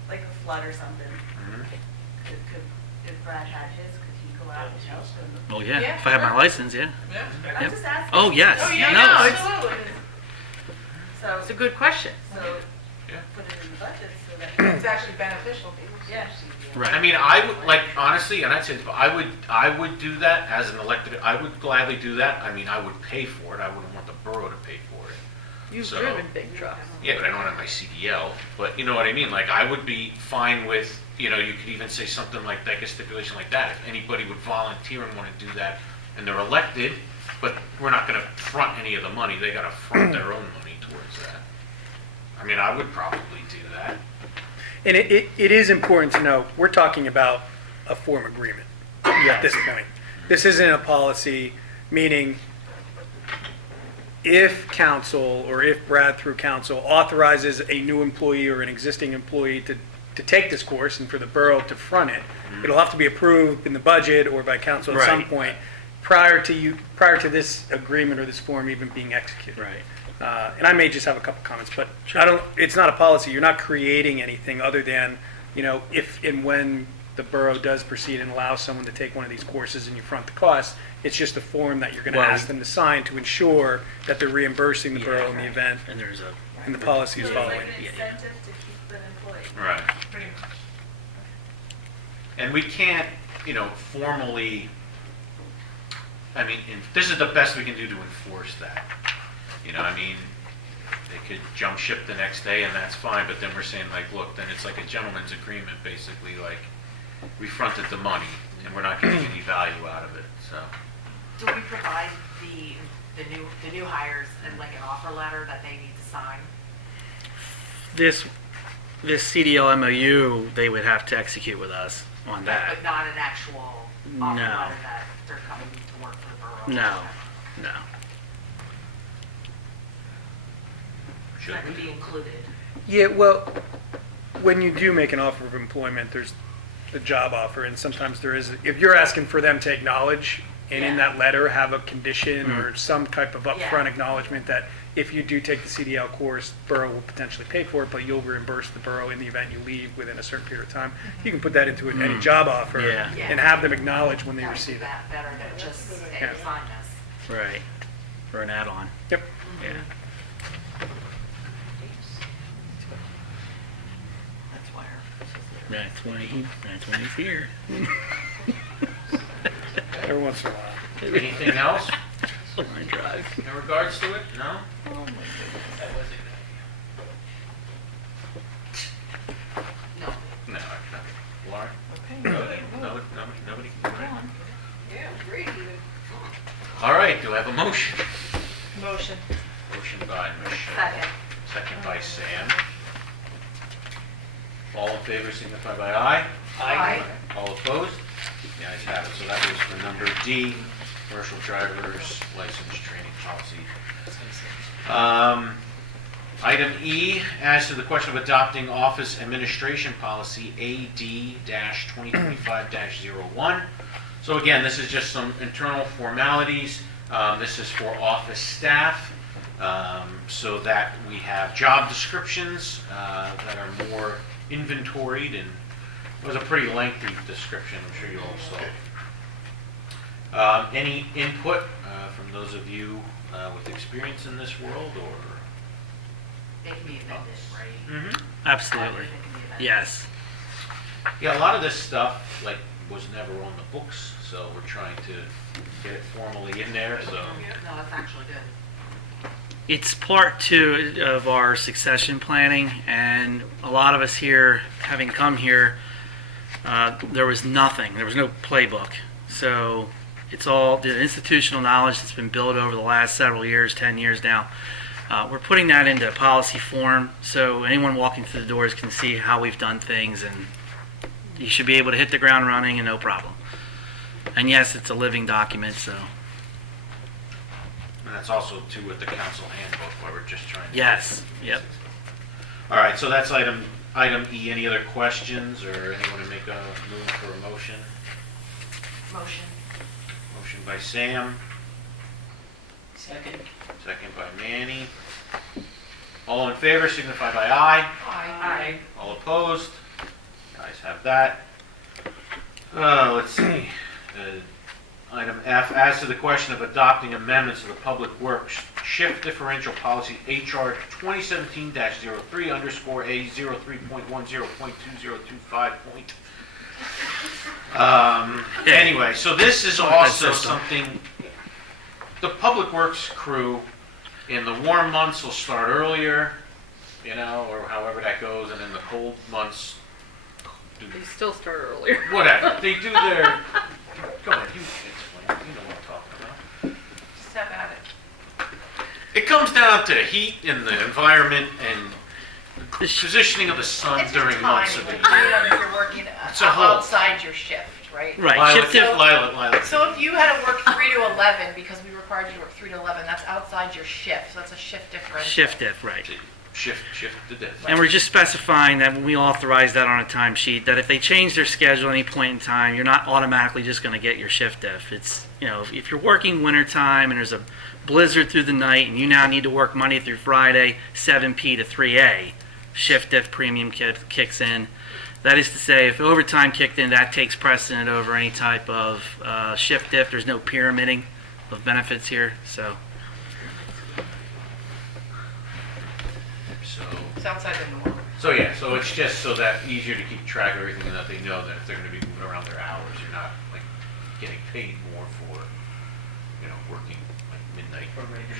like a flood or something? Mhm. If Brad had his, could he go out and help them? Well, yeah. Yeah, If I have my sure. license, yeah. I'm just asking. Oh yes. Oh, yeah, No. no, it's- absolutely. So, It's a good question. so Yeah. put it in the budget so that, It's actually beneficial. yeah. Right. I would honestly, and I'd say I would do that as an elected. I would gladly do that. I would pay for it. I wouldn't want the borough to pay for it. You've So- driven big trucks. Yeah, but I don't have my CDL. But you know what I mean? Like, I would be fine with, you could even say something like a stipulation like that. If anybody would volunteer and want to do that, and they're elected, but we're not going to front any of the money. They got to front their own money towards that. I would probably do that. And it is important to know, we're talking about a form agreement at this point. This isn't a policy, meaning if council, or if Brad through council authorizes a new employee or an existing employee to take this course and for the borough to front it, it'll have to be approved in the budget or by council at some Right. point prior to this agreement or this form even being executed. Right. And I may just have a couple comments, but it's not a policy. You're not creating anything other than, if and when the borough does proceed and allows someone to take one of these courses and you front the cost, it's just a form that you're going to Well, ask them to sign to ensure that they're reimbursing the Yeah. borough in the event And there's a and the policy is So it's following. like an incentive to keep them employed. Right. And we can't, formally, this is the best we can do to enforce that. They could jump ship the next day and that's fine, but then we're saying look, then it's like a gentleman's agreement, basically, we fronted the money and we're not getting any value out of it, so. Do we provide the new hires and an offer letter that they need to sign? this CDL MOU they would have to execute with us on that. But not an actual offer No. letter that they're coming to work for the borough? No. No. Should That could we? be included. Yeah, well, when you do make an offer of employment, there's the job offer, and sometimes there is, if you're asking for them to acknowledge, and in Yeah. that letter have a condition or some type of upfront Yeah. acknowledgement that if you do take the CDL course, borough will potentially pay for it, but you'll reimburse the borough in the event you leave within a certain period of time. You can put that into any job offer Yeah. and have them acknowledge when they That would receive be it. better than just, hey, Yeah. sign this. Right. Or an add-on. Yep. Yeah. That's why her. Right. That's why he's here. Every once in a while. Anything else Line drive. in regards to it? No? No. No, Lauren? Nobody? Yeah, great. All right, do I have a motion? Motion. Motion by Michelle. Second. Second by Sam. All in favor signify by aye. Aye. All opposed? The ayes have it. So that was for number D, commercial driver's license training policy. Item E, as to the question of adopting office administration policy AD-2025-01. So again, this is just some internal formalities. This is for office staff, so that we have job descriptions that are more inventoried, and it was a pretty lengthy description, I'm sure you all saw. Any input from those of you with experience in this world, or? They can be amended, right? Absolutely. They can be amended. Yes. Yeah, a lot of this stuff, like, was never on the books, so we're trying to get it formally in there, so. No, that's actually good. It's part two of our succession planning, and a lot of us here, having come here, there was nothing. There was no playbook. So it's all the institutional knowledge that's been built over the last several years, 10 years now. We're putting that into policy form, so anyone walking through the doors can see how we've done things, and you should be able to hit the ground running and no problem. And yes, it's a living document, so. And that's also too with the council handbook, where we're just trying to. Yes, yep. All right, so that's item E. Any other questions, or anyone to make a move for a motion? Motion. Motion by Sam, Second. second by Manny. All in favor signify by aye. Aye. All opposed? Guys have that. Let's see. Item F, as to the question of adopting amendments to the Public Works Shift Differential Policy HR 2017-03 A03.10.2025. Anyway, so this is also something, the Public Works crew in the warm months will start earlier, you know, or however that goes, and in the cold months, They still start earlier. whatever. They do their, go ahead, you explain, you know what I'm talking about. Just have at it. It comes down to heat and the environment and the positioning of the sun It's during just months time, of the but year. you know, if you're working It's a whole- outside your shift, right? Right. Lilac, Shift diff- lilac. So if you had to work 3 to 11, because we required you to work 3 to 11, that's outside your shift, so that's a shift differential. Shift diff, right. Shift the diff. And we're just specifying that when we authorize that on a timesheet, that if they change their schedule at any point in time, you're not automatically just going to get your shift diff. It's, you know, if you're working wintertime and there's a blizzard through the night and you now need to work Monday through Friday, 7P to 3A, shift diff premium kicks in. That is to say, if overtime kicked in, that takes precedent over any type of shift diff. There's no pyramiding of benefits here, so. It's outside the norm. So yeah, so it's just so that easier to keep track of everything, and that they know that if they're going to be moving around their hours, you're not like getting paid more for, you know, working like midnight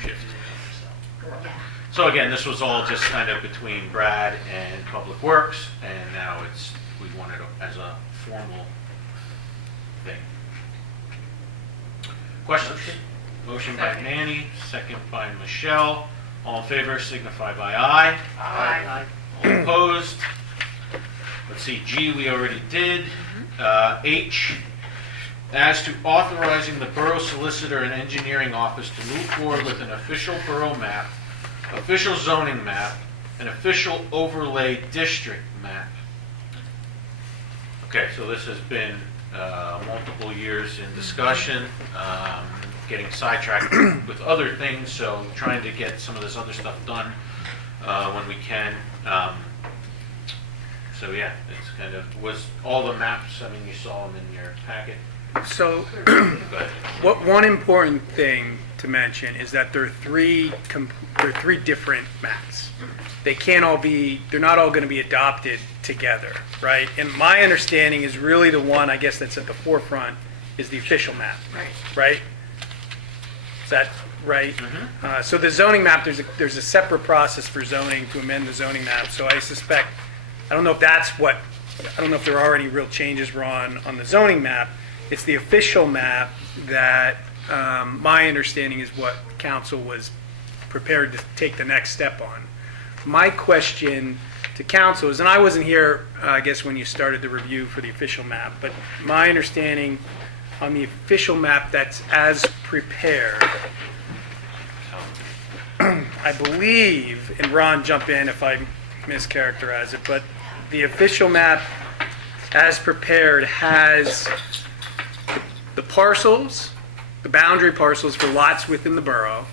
shift. So again, this was all just kind of between Brad and Public Works, and now we want it as a formal thing. Questions? Motion by Manny, second by Michelle. All in favor signify by aye. Aye. All opposed? Let's see, G we already did. H, as to authorizing the Borough Solicitor and Engineering Office to move forward with an official borough map, official zoning map, an official overlay district map. Okay, so this has been multiple years in discussion, getting sidetracked with other things, so trying to get some of this other stuff done when we can. So yeah, it's kind of, was all the maps, I mean, you saw them in your packet. So, Go ahead. one important thing to mention is that there are three different maps. They're not all going to be adopted together, right? And my understanding is really the one, I guess, that's at the forefront is the official map, right? Is that right? So the zoning map, there's a separate process for zoning to amend the zoning map. So I suspect, I don't know if there are any real changes, Ron, on the zoning map. It's the official map that my understanding is what council was prepared to take the next step on. My question to council is, and I wasn't here, I guess, when you started the review for the official map, but my understanding on the official map that's as prepared, I believe, and Ron, jump in if I mischaracterize it, but the official map as prepared has the parcels, the boundary parcels for lots within the borough,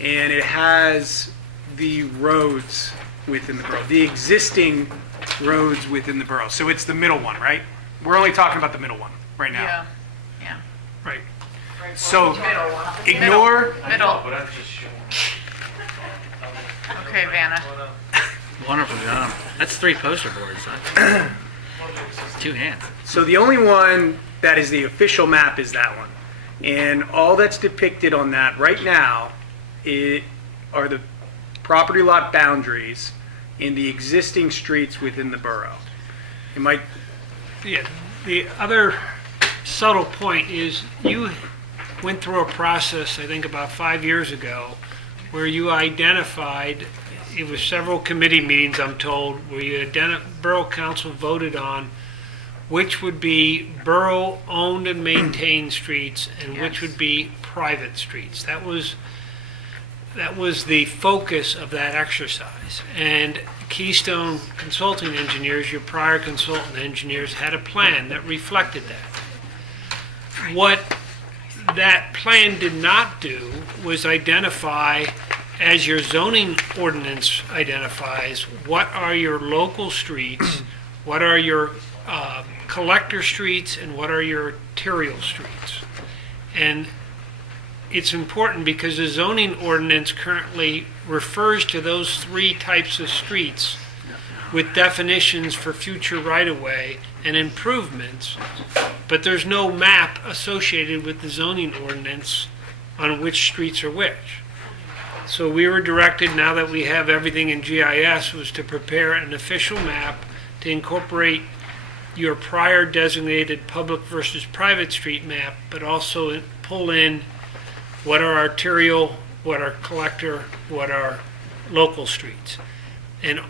and it has the roads within the borough, the existing roads within the borough. So it's the middle one, right? We're only talking about the middle one right now. Yeah. Right. So ignore. Middle. But I'm just showing. Okay, Vanna. Wonderful job. That's 3 poster boards. Huh? 2 hands. So the only one that is the official map is that one. And all that's depicted on that right now are the property lot boundaries in the existing streets within the borough. Yeah, the other subtle point is you went through a process, I think about 5 years ago, where you identified, it was several committee meetings, I'm told, where Borough Council voted on which would be borough-owned and maintained streets and which would be private streets. That was the focus of that exercise. And Keystone Consulting Engineers, your prior consultant engineers, had a plan that reflected that. What that plan did not do was identify, as your zoning ordinance identifies, what are your local streets, what are your collector streets, and what are your arterial streets. And it's important because the zoning ordinance currently refers to those 3 types of streets with definitions for future right-of-way and improvements, but there's no map associated with the zoning ordinance on which streets are which. So we were directed, now that we have everything in GIS, was to prepare an official map to incorporate your prior designated public versus private street map, but also pull in what are arterial, what are collector, what are local streets. And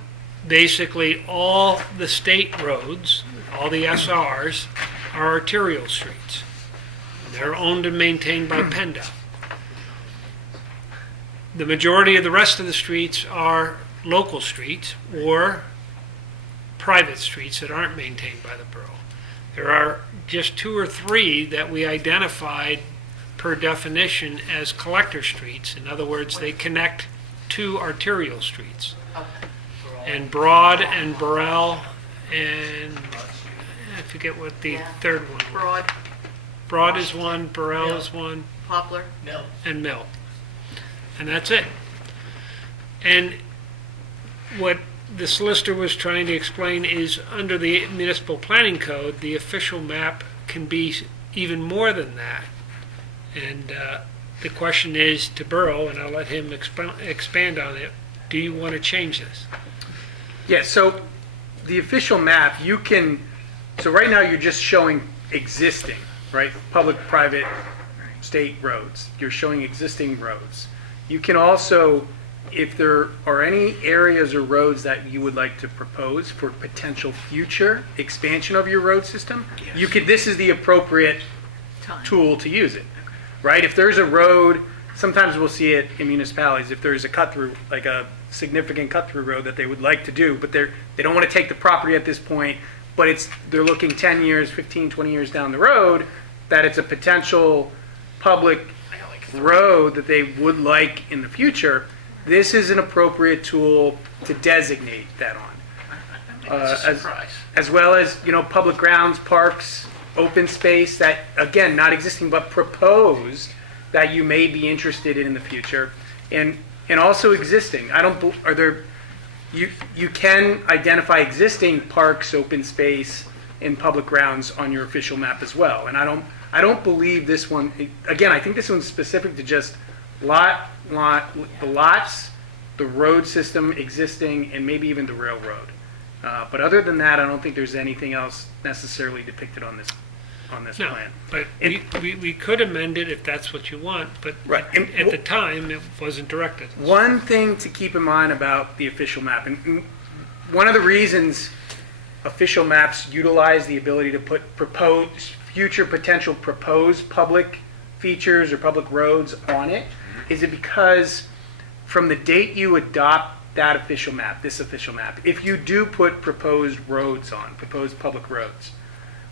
basically all the state roads, all the SRs, are arterial streets. They're owned and maintained by PennDOT. The majority of the rest of the streets are local streets or private streets that aren't maintained by the borough. There are just 2 or 3 that we identified per definition as collector streets. In other words, they connect 2 arterial streets. And Broad and Burrell and I forget what the third one was. Broad is one, Burrell is one, Poplar. and Mill. And that's it. And what the solicitor was trying to explain is under the municipal planning code, the official map can be even more than that. And the question is to Borough, and I'll let him expand on it, do you want to change this? Yeah, so the official map, so right now you're just showing existing, right? Public, private, state roads. You're showing existing roads. You can also, if there are any areas or roads that you would like to propose for potential future expansion of your road system, this is the appropriate tool to use it, right? If there's a road, sometimes we'll see it in municipalities, if there's a cut-through, like a significant cut-through road that they would like to do, but they don't want to take the property at this point, but they're looking 10 years, 15, 20 years down the road, that it's a potential public road that they would like in the future. This is an appropriate tool to designate that on. As well as, public grounds, parks, open space that, again, not existing, but proposed that you may be interested in the future. And also existing. you can identify existing parks, open space, and public grounds on your official map as well. And I don't believe this one, again, I think this one's specific to just the lots, the road system existing, and maybe even the railroad. But other than that, I don't think there's anything else necessarily depicted on this No, plan. but we could amend it if that's what you want, but Right. And at the time, it wasn't directed. one thing to keep in mind about the official map, and one of the reasons official maps utilize the ability to put future potential proposed public features or public roads on it, is it because from the date you adopt that official map, this official map, if you do put proposed roads on, proposed public roads,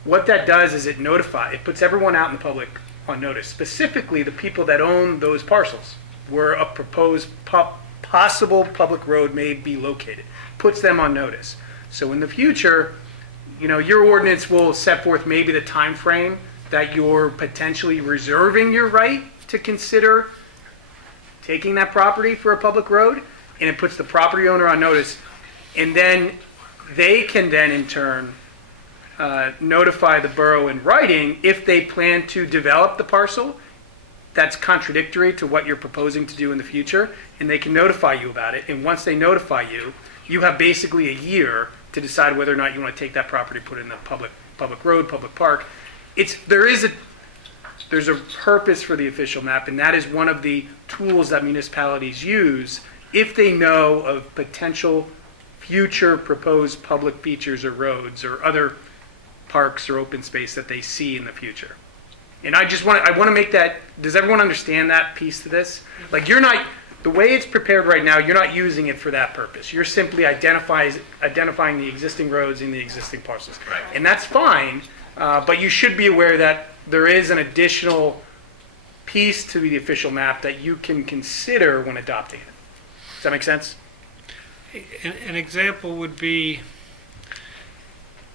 what that does is it puts everyone out in the public on notice, specifically the people that own those parcels where a proposed possible public road may be located, puts them on notice. So in the future, your ordinance will set forth maybe the time frame that you're potentially reserving your right to consider taking that property for a public road, and it puts the property owner on notice, and then they can then in turn notify the borough in writing if they plan to develop the parcel that's contradictory to what you're proposing to do in the future, and they can notify you about it. And once they notify you, you have basically a year to decide whether or not you want to take that property, put it in the public road, public park. There's a purpose for the official map, and that is one of the tools that municipalities use if they know of potential future proposed public features or roads or other parks or open space that they see in the future. And I want to make that, does everyone understand that piece to this? Like the way it's prepared right now, you're not using it for that purpose. You're simply identifying the existing roads in the existing parcels. Right. And that's fine, but you should be aware that there is an additional piece to the official map that you can consider when adopting it. Does that make sense? An example would be,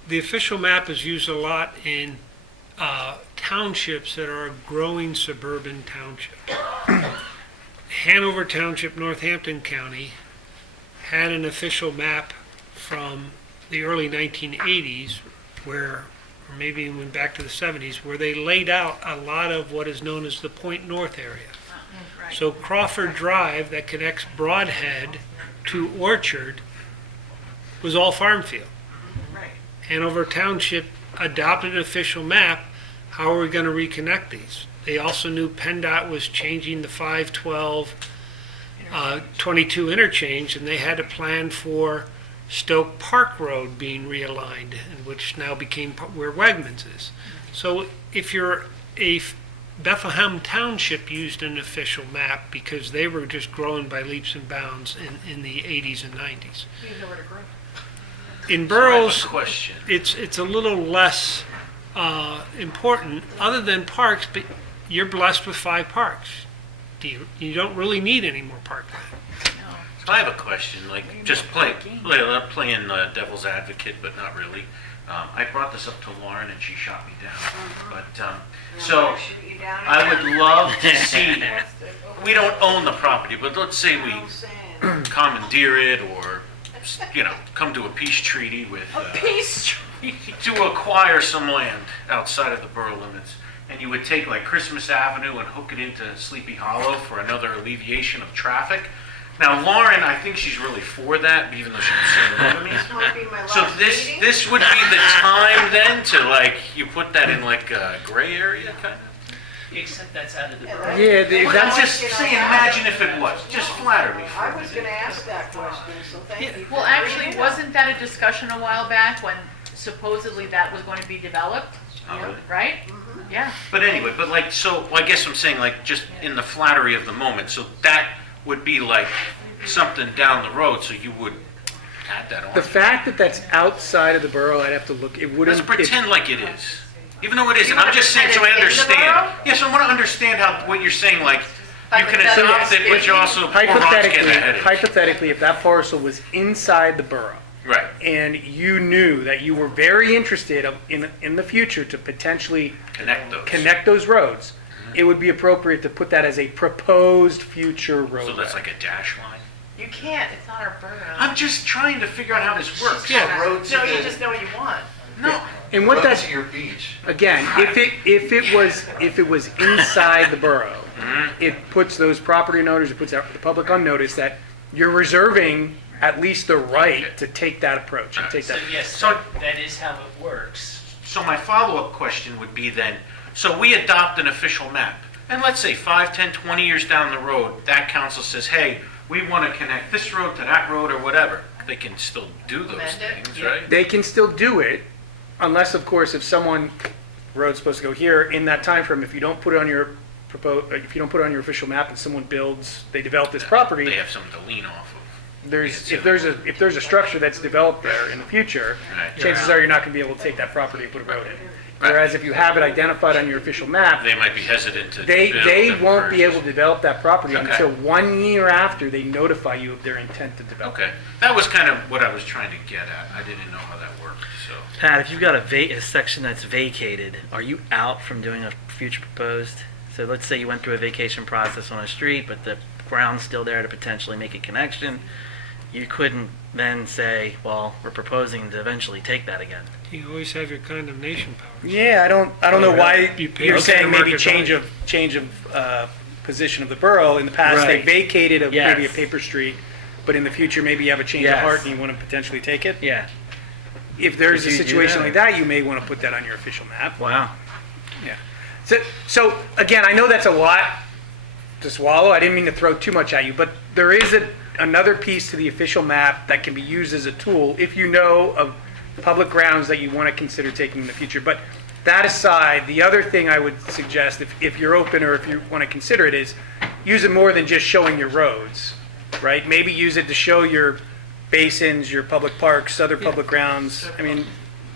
the official map is used a lot in townships that are a growing suburban township. Hanover Township, Northampton County, had an official map from the early 1980s or maybe even went back to the 70s, where they laid out a lot of what is known as the Point North area. So Crawford Drive that connects Broadhead to Orchard was all farm field. Hanover Township adopted an official map. How are we going to reconnect these? They also knew PennDOT was changing the 512 22 interchange, and they had to plan for Stoke Park Road being realigned, and which now became where Wegmans is. So if you're Bethlehem Township used an official map because they were just growing by leaps and bounds in the 80s and 90s. In boroughs, it's a little less important, other than parks, but you're blessed with 5 parks. You don't really need any more parkland. So I have a question, just playing devil's advocate, but not really. I brought this up to Lauren and she shot me down. But so I would love to see. We don't own the property, but let's say we commandeer it, or come to a peace treaty with to acquire some land outside of the borough limits. And you would take Christmas Avenue and hook it into Sleepy Hollow for another alleviation of traffic. Now, Lauren, I think she's really for that, even though she doesn't say no to me. This might be my So last meeting. this would be the time then to you put that in a gray area kind of? Except that's out of the borough. Yeah, Well, I'm just saying, imagine if it was. Just flatter me for I a was minute. going to ask that question, so thank you. Well, actually, wasn't that a discussion a while back when supposedly that was going to be developed, Oh, really? right? Yeah. But anyway, so I guess I'm saying just in the flattery of the moment, so that would be something down the road, so you would add that on. The fact that that's outside of the borough, I'd have to look, it wouldn't. Let's pretend like it is. Even though it isn't, I'm just saying so I understand. Yes, I want to understand what you're saying, you can adopt it, but you also, poor Ron's getting a headache. Hypothetically, if that parcel was inside the borough, Right. and you knew that you were very interested in the future to potentially Connect those. roads, it would be appropriate to put that as a proposed future roadway. So that's like a dash line? You can't, it's not our borough. I'm just trying to figure out how this works. Yeah. Road to No, you the- just know what you want. No. And what road that's, to your beach. again, if it was inside the borough, it puts those property owners, it puts the public on notice that you're reserving at least the right to take that approach and take So that. yes, So- that is how it works. So my follow-up question would be then, so we adopt an official map, and let's say 5, 10, 20 years down the road, that council says, hey, we want to connect this road to that road or whatever. They can still do those Amend it? things, Yeah. right? They can still do it, unless, of course, if someone, road's supposed to go here, in that time frame, if you don't put it on your if you don't put it on your official map and someone builds, they develop this property, They have something to lean off of. if there's a structure that's developed there in the future, Right. chances are you're not going to be able to take that property and put a road in. Whereas if you have it identified on your official map, They might be hesitant to they build won't be first. able to develop that property Okay. until 1 year after they notify you of their intent to develop. Okay, that was kind of what I was trying to get at. I didn't know how that worked, so. Pat, if you've got a section that's vacated, are you out from doing a future proposed? So let's say you went through a vacation process on a street, but the ground's still there to potentially make a connection. You couldn't then say, well, we're proposing to eventually take that again. You always have your condemnation powers. Yeah, I don't know why You pay you're fair saying maybe market change value. of position of the borough. In the past, they Right. vacated Yes. maybe a paper street, but in the future, maybe you have a change of Yes. heart and you want to potentially take it. Yeah. If there's Could a you do situation that? like that, you may want to put that on your official map. Wow. Yeah. So again, I know that's a lot to swallow. I didn't mean to throw too much at you, but there is another piece to the official map that can be used as a tool if you know of public grounds that you want to consider taking in the future. But that aside, the other thing I would suggest, if you're open or if you want to consider it, is use it more than just showing your roads, right? Maybe use it to show your basins, your public parks, other public grounds. I mean,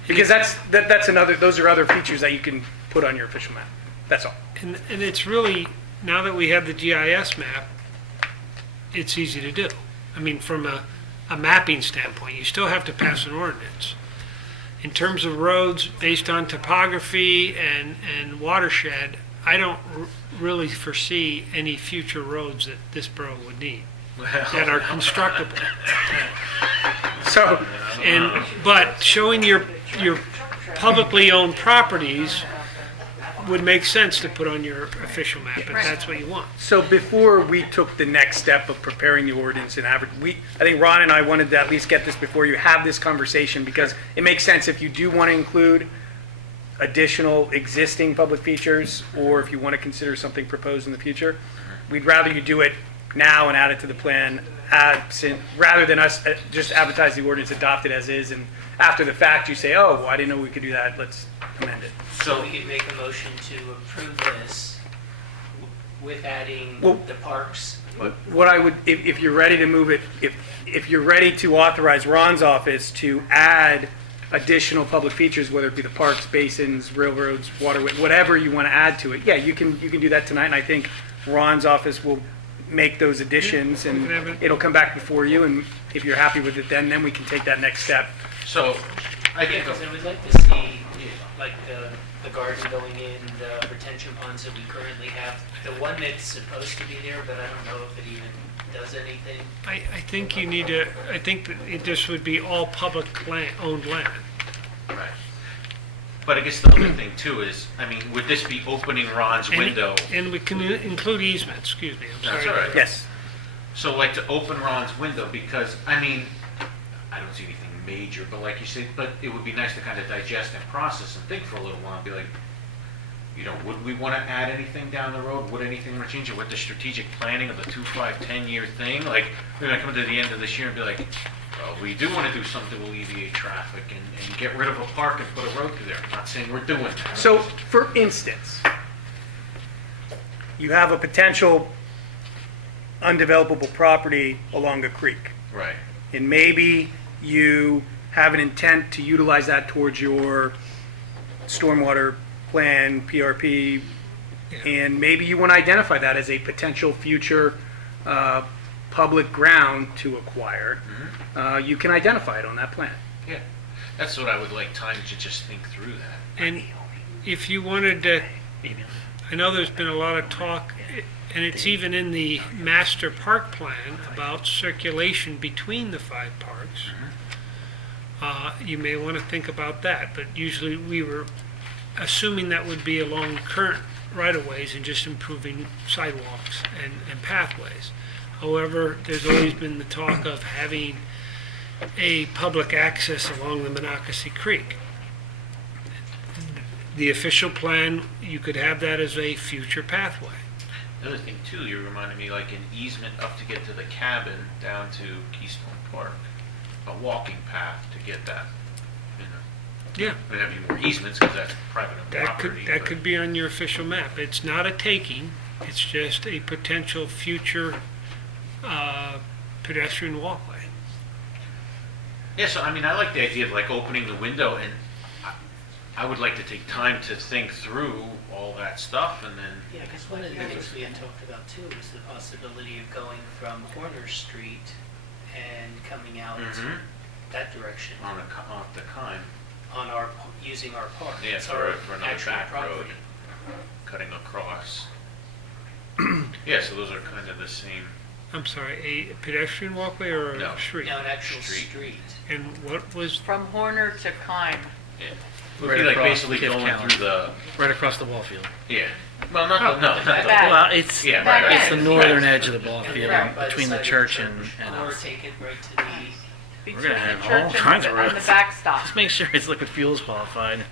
because that's another. Those are other features that you can put on your official map. That's all. And it's really, now that we have the GIS map, it's easy to do. I mean, from a mapping standpoint, you still have to pass an ordinance. In terms of roads, based on topography and watershed, I don't really foresee any future roads that this borough would need that are constructible. So, But showing your publicly owned properties would make sense to put on your official map if that's what you want. So before we took the next step of preparing the ordinance and I think Ron and I wanted to at least get this before you have this conversation, because it makes sense if you do want to include additional existing public features, or if you want to consider something proposed in the future, we'd rather you do it now and add it to the plan, rather than us just advertise the ordinance, adopt it as is, and after the fact you say, oh, well, I didn't know we could do that, let's amend it. So we could make a motion to approve this with adding Well- the parks. What I would, if you're ready to move it, if you're ready to authorize Ron's office to add additional public features, whether it be the parks, basins, railroads, waterway, whatever you want to add to it, yeah, you can do that tonight, and I think Ron's office will make those additions, and it'll come back before you, and if you're happy with it, then we can take that next step. So, I think, Because I would like to see, like, the garden going in, the retention ponds that we currently have. The one that's supposed to be there, but I don't know if it even does anything. I think you need to, I think that it just would be all public land, owned land. right. But I guess the other thing too is, I mean, would this be opening Ron's window? And we can include easements, excuse me, I'm sorry. That's all right. Yes. So like to open Ron's window, because, I mean, I don't see anything major, but like you said, but it would be nice to kind of digest and process and think for a little while and be like, you know, would we want to add anything down the road? Would anything want to change it with the strategic planning of the 2, 5, 10-year thing? Like, we're going to come to the end of this year and be like, well, we do want to do something to alleviate traffic and get rid of a park and put a road through there. I'm not saying we're doing that. So, for instance, you have a potential undevelopable property along a creek, Right. and maybe you have an intent to utilize that towards your stormwater plan, PRP, and maybe you want to identify that as a potential future public ground to acquire. You can identify it on that plan. Yeah. That's what I would like time to just think through that. And if you wanted to I know there's been a lot of talk, and it's even in the master park plan, about circulation between the 5 parks. You may want to think about that, but usually we were assuming that would be along current right-of-ways and just improving sidewalks and pathways. However, there's always been the talk of having a public access along the Monocacy Creek. The official plan, you could have that as a future pathway. The other thing too, you reminded me, like an easement up to get to the cabin down to Keystone Park, a walking path to get that. You know, Yeah. there'd have to be more easements because that's private property. That could be on your official map. It's not a taking, it's just a potential future pedestrian walkway. Yeah, so I mean, I like the idea of like opening the window, and I would like to take time to think through all that stuff, and then. Yeah, because one of the things we had talked about too was the possibility of going from Horner Street and coming out that direction On off the Kime. on our, using our park. Yeah, It's for our another actual back property. road, cutting across. Yeah, so those are kind of the same. I'm sorry, a pedestrian walkway or a No. street? No, an actual Street. street. And what was, From Horner to Kime. Yeah. It would Right be like across basically Kif going County. through the, Right across the ball field. yeah. Well, not the, no, not the. Back. Well, it's Yeah, right, it's the right. northern edge of the ball field Right by the between the side of church and Or us. take it right to the, Between gonna the have church all kinds of and the roads. backstop. Just make sure it's liquid fuels qualified.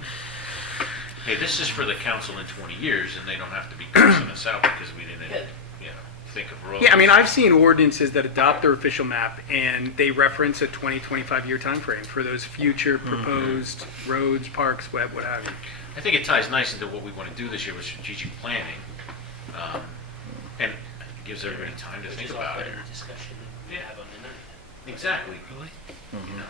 Hey, this is for the council in 20 years, and they don't have to be cursing us out because we didn't, Good. you know, think of roads. Yeah, I mean, I've seen ordinances that adopt their official map, and they reference a 20, 25-year time frame for those future proposed roads, parks, what have you. I think it ties nice into what we want to do this year with strategic planning, and it gives everybody time to which think is all about part it. of the discussion that we have on the night. Exactly. really? You know.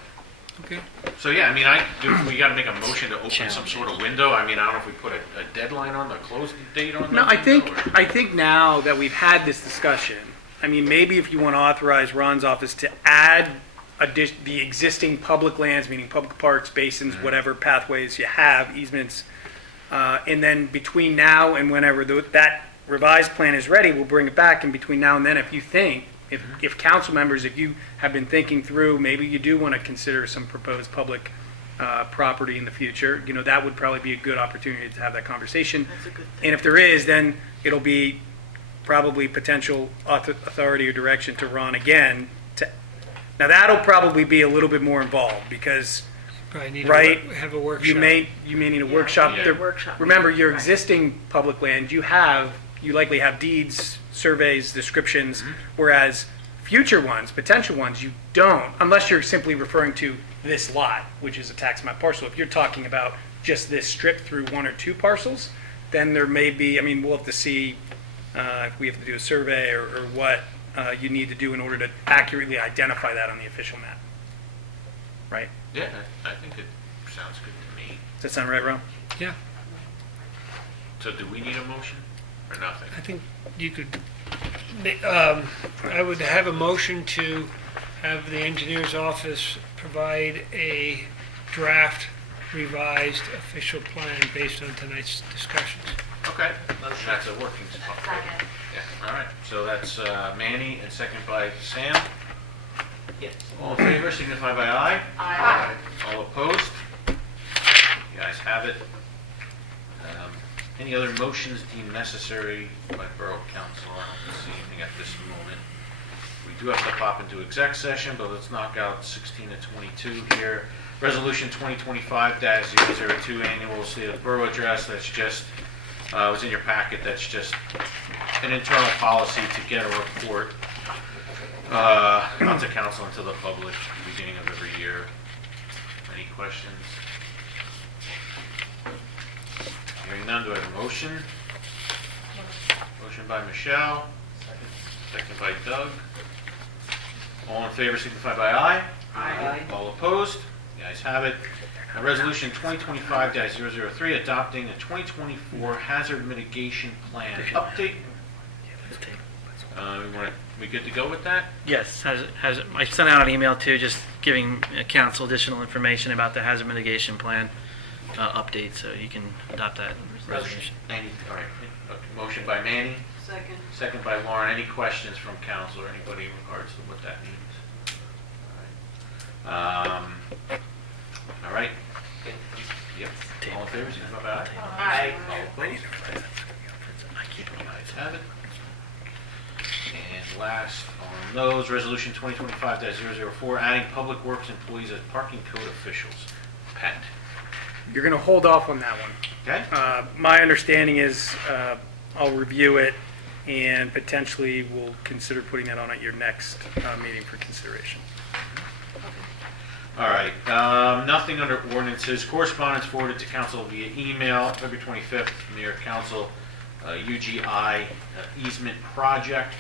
Okay. So yeah, I mean, we got to make a motion to open some sort of window. I mean, I don't know if we put a deadline on the close date on. No, the I think, window, or- I think now that we've had this discussion, I mean, maybe if you want to authorize Ron's office to add the existing public lands, meaning public parks, basins, whatever pathways you have, easements, and then between now and whenever that revised plan is ready, we'll bring it back, and between now and then, if you think, if council members, if you have been thinking through, maybe you do want to consider some proposed public property in the future, you know, that would probably be a good opportunity to have that conversation. That's a good thing. And if there is, then it'll be probably potential authority or direction to Ron again. Now, that'll probably be a little bit more involved, because Probably need Right. to have a workshop. you may need a workshop. Yeah. There- Workshop. Remember, your existing public land, you likely have deeds, surveys, descriptions, whereas future ones, potential ones, you don't, unless you're simply referring to this lot, which is a tax map parcel. If you're talking about just this strip through 1 or 2 parcels, then there may be, I mean, we'll have to see if we have to do a survey or what you need to do in order to accurately identify that on the official map. Right? Yeah, I think it sounds good to me. Does that sound right, Ron? Yeah, So do we need a motion or nothing? I think you could, I would have a motion to have the engineer's office provide a draft revised official plan based on tonight's discussions. Okay, that's a working spot. Second. Yeah, all right, so that's Manny and second by Sam. Yes. All in favor, signify by aye. Aye. All opposed? You guys have it. Any other motions deemed necessary by Borough Council? I don't see anything at this moment. We do have to pop into exec session, but let's knock out 16 to 22 here. Resolution 2025-002 annual State of the Borough address. That's just, was in your packet. That's just an internal policy to get a report out to council and to the public at the beginning of every year. Any questions? Hearing none, do I have a motion? Motion by Michelle. Second by Doug. All in favor, signify by aye. Aye. All opposed? The ayes have it. Now, Resolution 2025-003, adopting a 2024 hazard mitigation plan update. We good to go with that? Yes, I sent out an email too, just giving council additional information about the hazard mitigation plan update, so you can adopt that and resolution. Any, all right, motion by Manny, Second. second by Lauren. Any questions from council or anybody in regards to what that means? All right. Yep, all in favor, signify by aye. Aye. All opposed? Ayes have it. And last on those, resolution 2025-004, adding public works employees as parking code officials. Pat. You're going to hold off on that one. Okay? My understanding is I'll review it and potentially we'll consider putting that on at your next meeting for consideration. All right, nothing under ordinances. Correspondence forwarded to council via email, February 25th, Mayor Council, UGI easement project.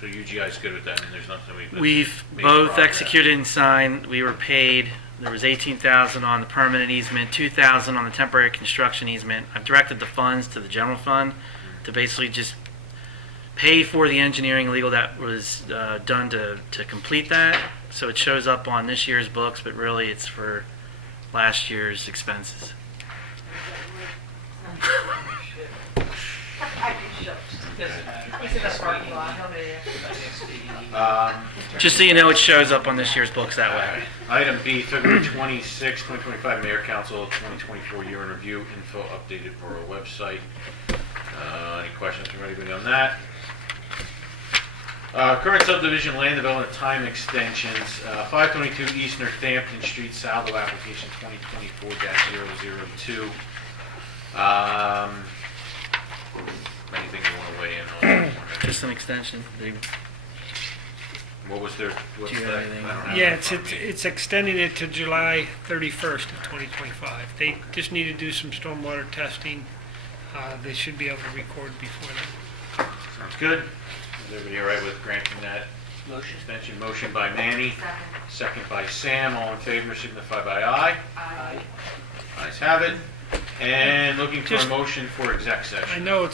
So UGI is good with that, and there's nothing We've made both progress. executed and signed. We were paid. There was $18,000 on the permanent easement, $2,000 on the temporary construction easement. I've directed the funds to the general fund to basically just pay for the engineering legal that was done to complete that. So it shows up on this year's books, but really it's for last year's expenses. He's in the parking lot, he'll be there. Just so you know, it shows up on this year's books that way. Item B, February 26, 2025, Mayor Council 2024 year in review, info updated Borough website. Any questions from anybody on that? Current subdivision land development time extensions, 522 East Northampton Street, Saldo application 2024-002. Anything you want to weigh in on? Just an extension. What was their, what's Do you that? have anything? I don't have Yeah, it in front of me. it's extending it to July 31st of 2025. They just need to do some stormwater testing. They should be able to record before then. Sounds good. Is everybody all right with granting that motion? Extension motion by Manny, second by Sam. All in favor signify by aye. Aye. Ayes have it. And looking for a Just- motion for exec I session. know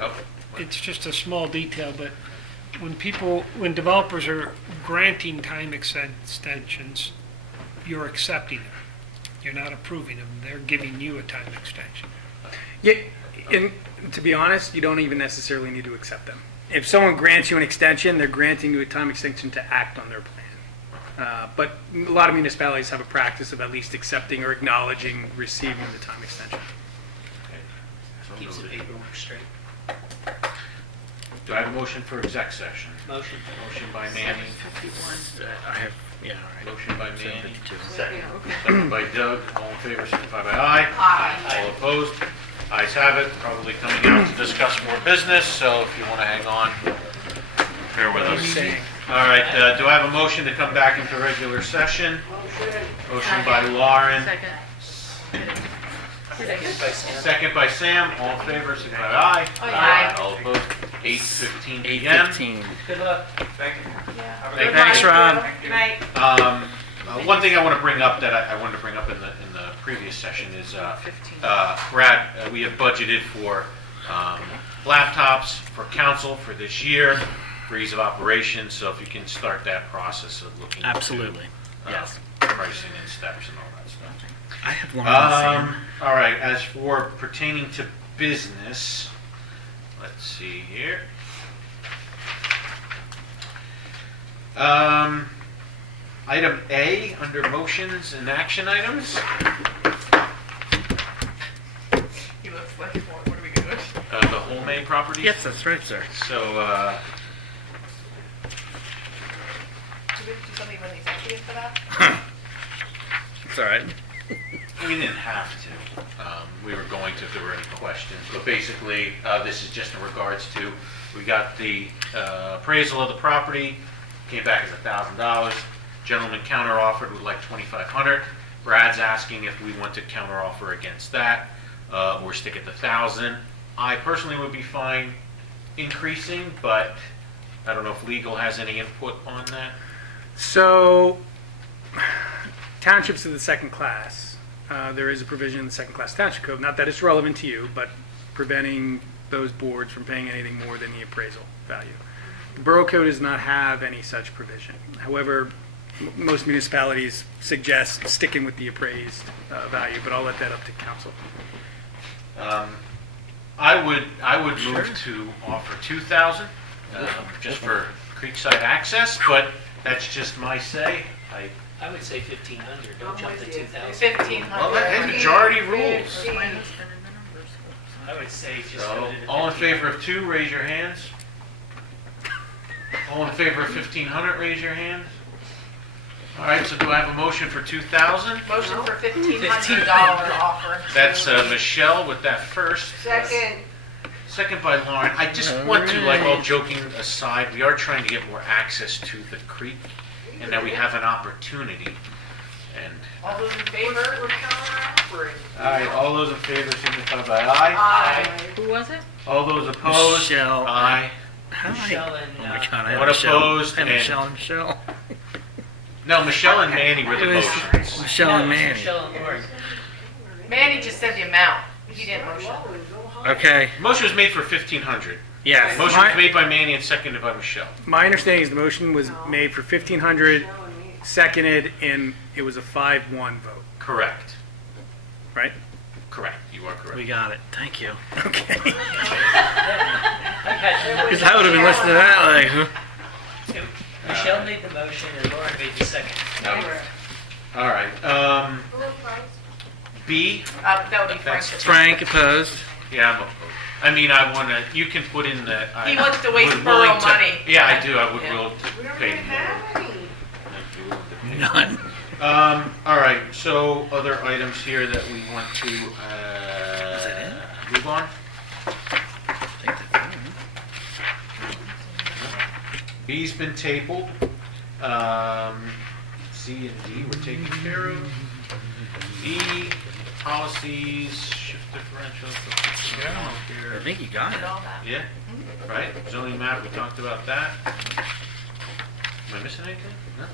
Oh, it's just a small detail, but when developers are granting time extensions, you're accepting them. You're not approving them. They're giving you a time extension. Yeah, and to be honest, you don't even necessarily need to accept them. If someone grants you an extension, they're granting you a time extension to act on their plan. But a lot of municipalities have a practice of at least accepting or acknowledging receiving the time extension. Keeps the paperwork straight. Do I have a motion for exec session? Motion. Motion by Manny, I have, yeah, all right. motion by Manny, 752. second by Doug. All in favor signify by aye. Aye. All opposed? Ayes have it. Probably coming out to discuss more business, so if you want to hang on, bear with us. All right, do I have a motion to come back into regular session? Motion by Lauren, Second. second by Sam. All in favor signify by aye. Aye. All opposed? 8:15 p.m. 8:15. Good luck. Thank you. Thanks, Rob. Good night. One thing I want to bring up that I wanted to bring up in the previous session is, Brad, we have budgeted for laptops for council for this year, for ease of operation, so if you can start that process of looking into, Absolutely. Yes. pricing and steps and all that stuff. I have Lauren and Sam. All right, as for pertaining to business, let's see here. Item A, under motions and action items, He looks like, what are we doing? the Holme property. Yes, that's right, sir. So, Do we do something with the executive for that? It's all right. we didn't have to. We were going to if there were any questions, but basically, this is just in regards to, we got the appraisal of the property, came back as $1,000. Gentleman counter offered would like $2,500. Brad's asking if we want to counter offer against that, or stick at the $1,000. I personally would be fine increasing, but I don't know if legal has any input on that. So, townships of the second class, there is a provision in the second class township code, not that it's relevant to you, but preventing those boards from paying anything more than the appraisal value. The Borough Code does not have any such provision. However, most municipalities suggest sticking with the appraised value, but I'll let that up to council. I would move to offer 2,000, just for creekside access, but that's just my say. I would say 1,500, don't jump to 2,000. 1,500. Well, that majority rules. I would say just So, go to the all in 15. favor of 2, raise your hands. All in favor of 1,500, raise your hands. All right, so do I have a motion for 2,000? Motion for $1,500 offer. That's Michelle with that first. Second, Second by Lauren. I just want to, like, all joking aside, we are trying to get more access to the creek, and that we have an opportunity. And, All those in favor? all right, all those in favor signify by aye. Aye. Who was it? All those opposed? Michelle. Aye. How do I- Michelle and, Oh my God, I have One Michelle. opposed I have and- Michelle and Michelle. No, Michelle and Manny were the It was motions. Michelle No, and it's Manny. Michelle and Lauren. Manny just said the amount. He didn't motion. Okay, Motion was made for 1,500. yes. Motion was made by Manny and seconded by Michelle. My understanding is the motion was made for 1,500, seconded, and it was a 5-1 vote, Correct. right? Correct. You are correct. We got it. Thank you. Okay. I had you. Because I would have been listening to that like, huh? Michelle made the motion and Lauren made the second. All right. B. That would be Frank. That's Frank opposed. Yeah, I'm opposed. I mean, I want to. You can put in the. He wants to waste would willing borough to- money. Yeah, I do. I would Yeah. will we don't pay even have any. more. None. All right. So other items here that we want to move on. B's been tabled. C and D were taken care of. E, policies, shift differential. I think you got it. Yeah, right. Zoning map, we talked about that. Am I missing anything? No?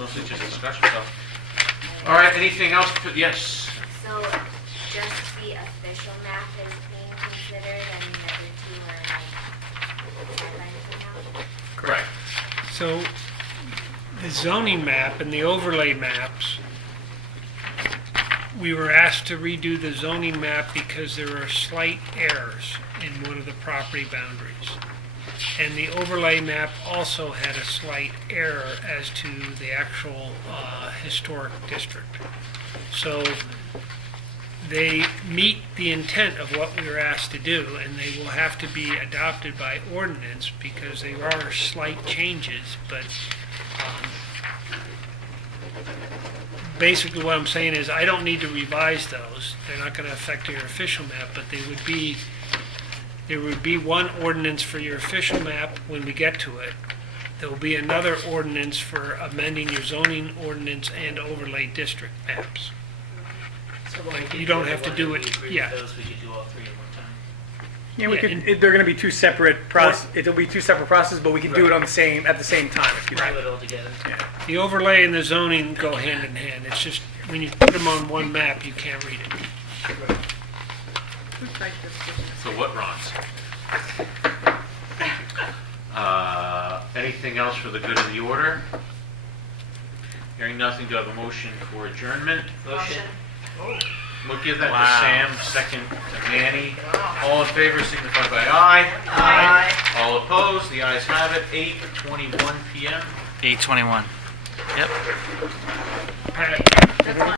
Mostly just discussion stuff. All right, anything else? Yes. So just the official map is being considered and the other two are sidelines now? Correct. So the zoning map and the overlay maps, we were asked to redo the zoning map because there are slight errors in one of the property boundaries. And the overlay map also had a slight error as to the actual historic district. So they meet the intent of what we were asked to do, and they will have to be adopted by ordinance because there are slight changes, but basically what I'm saying is I don't need to revise those. They're not going to affect your official map, but there would be one ordinance for your official map when we get to it. There will be another ordinance for amending your zoning ordinance and overlay district maps. So when we get You don't to have to the do one it- that we agree yeah. with those, we could do all three at one time. Yeah, we Yeah, could, and- they're going to be two separate it'll be two separate processes, but we can do it on the same, at the same time if you Do like. it all together. The overlay and the zoning go hand in hand. It's just when you put them on one map, you can't read it. So what, Ron's? Anything else for the good of the order? Hearing nothing, do I have a motion for adjournment? Motion. We'll give that Wow. to Sam, second to Manny. All in favor signify by aye. Aye. All opposed, the ayes have it, 8:21 PM. 8:21. Yep. Pat,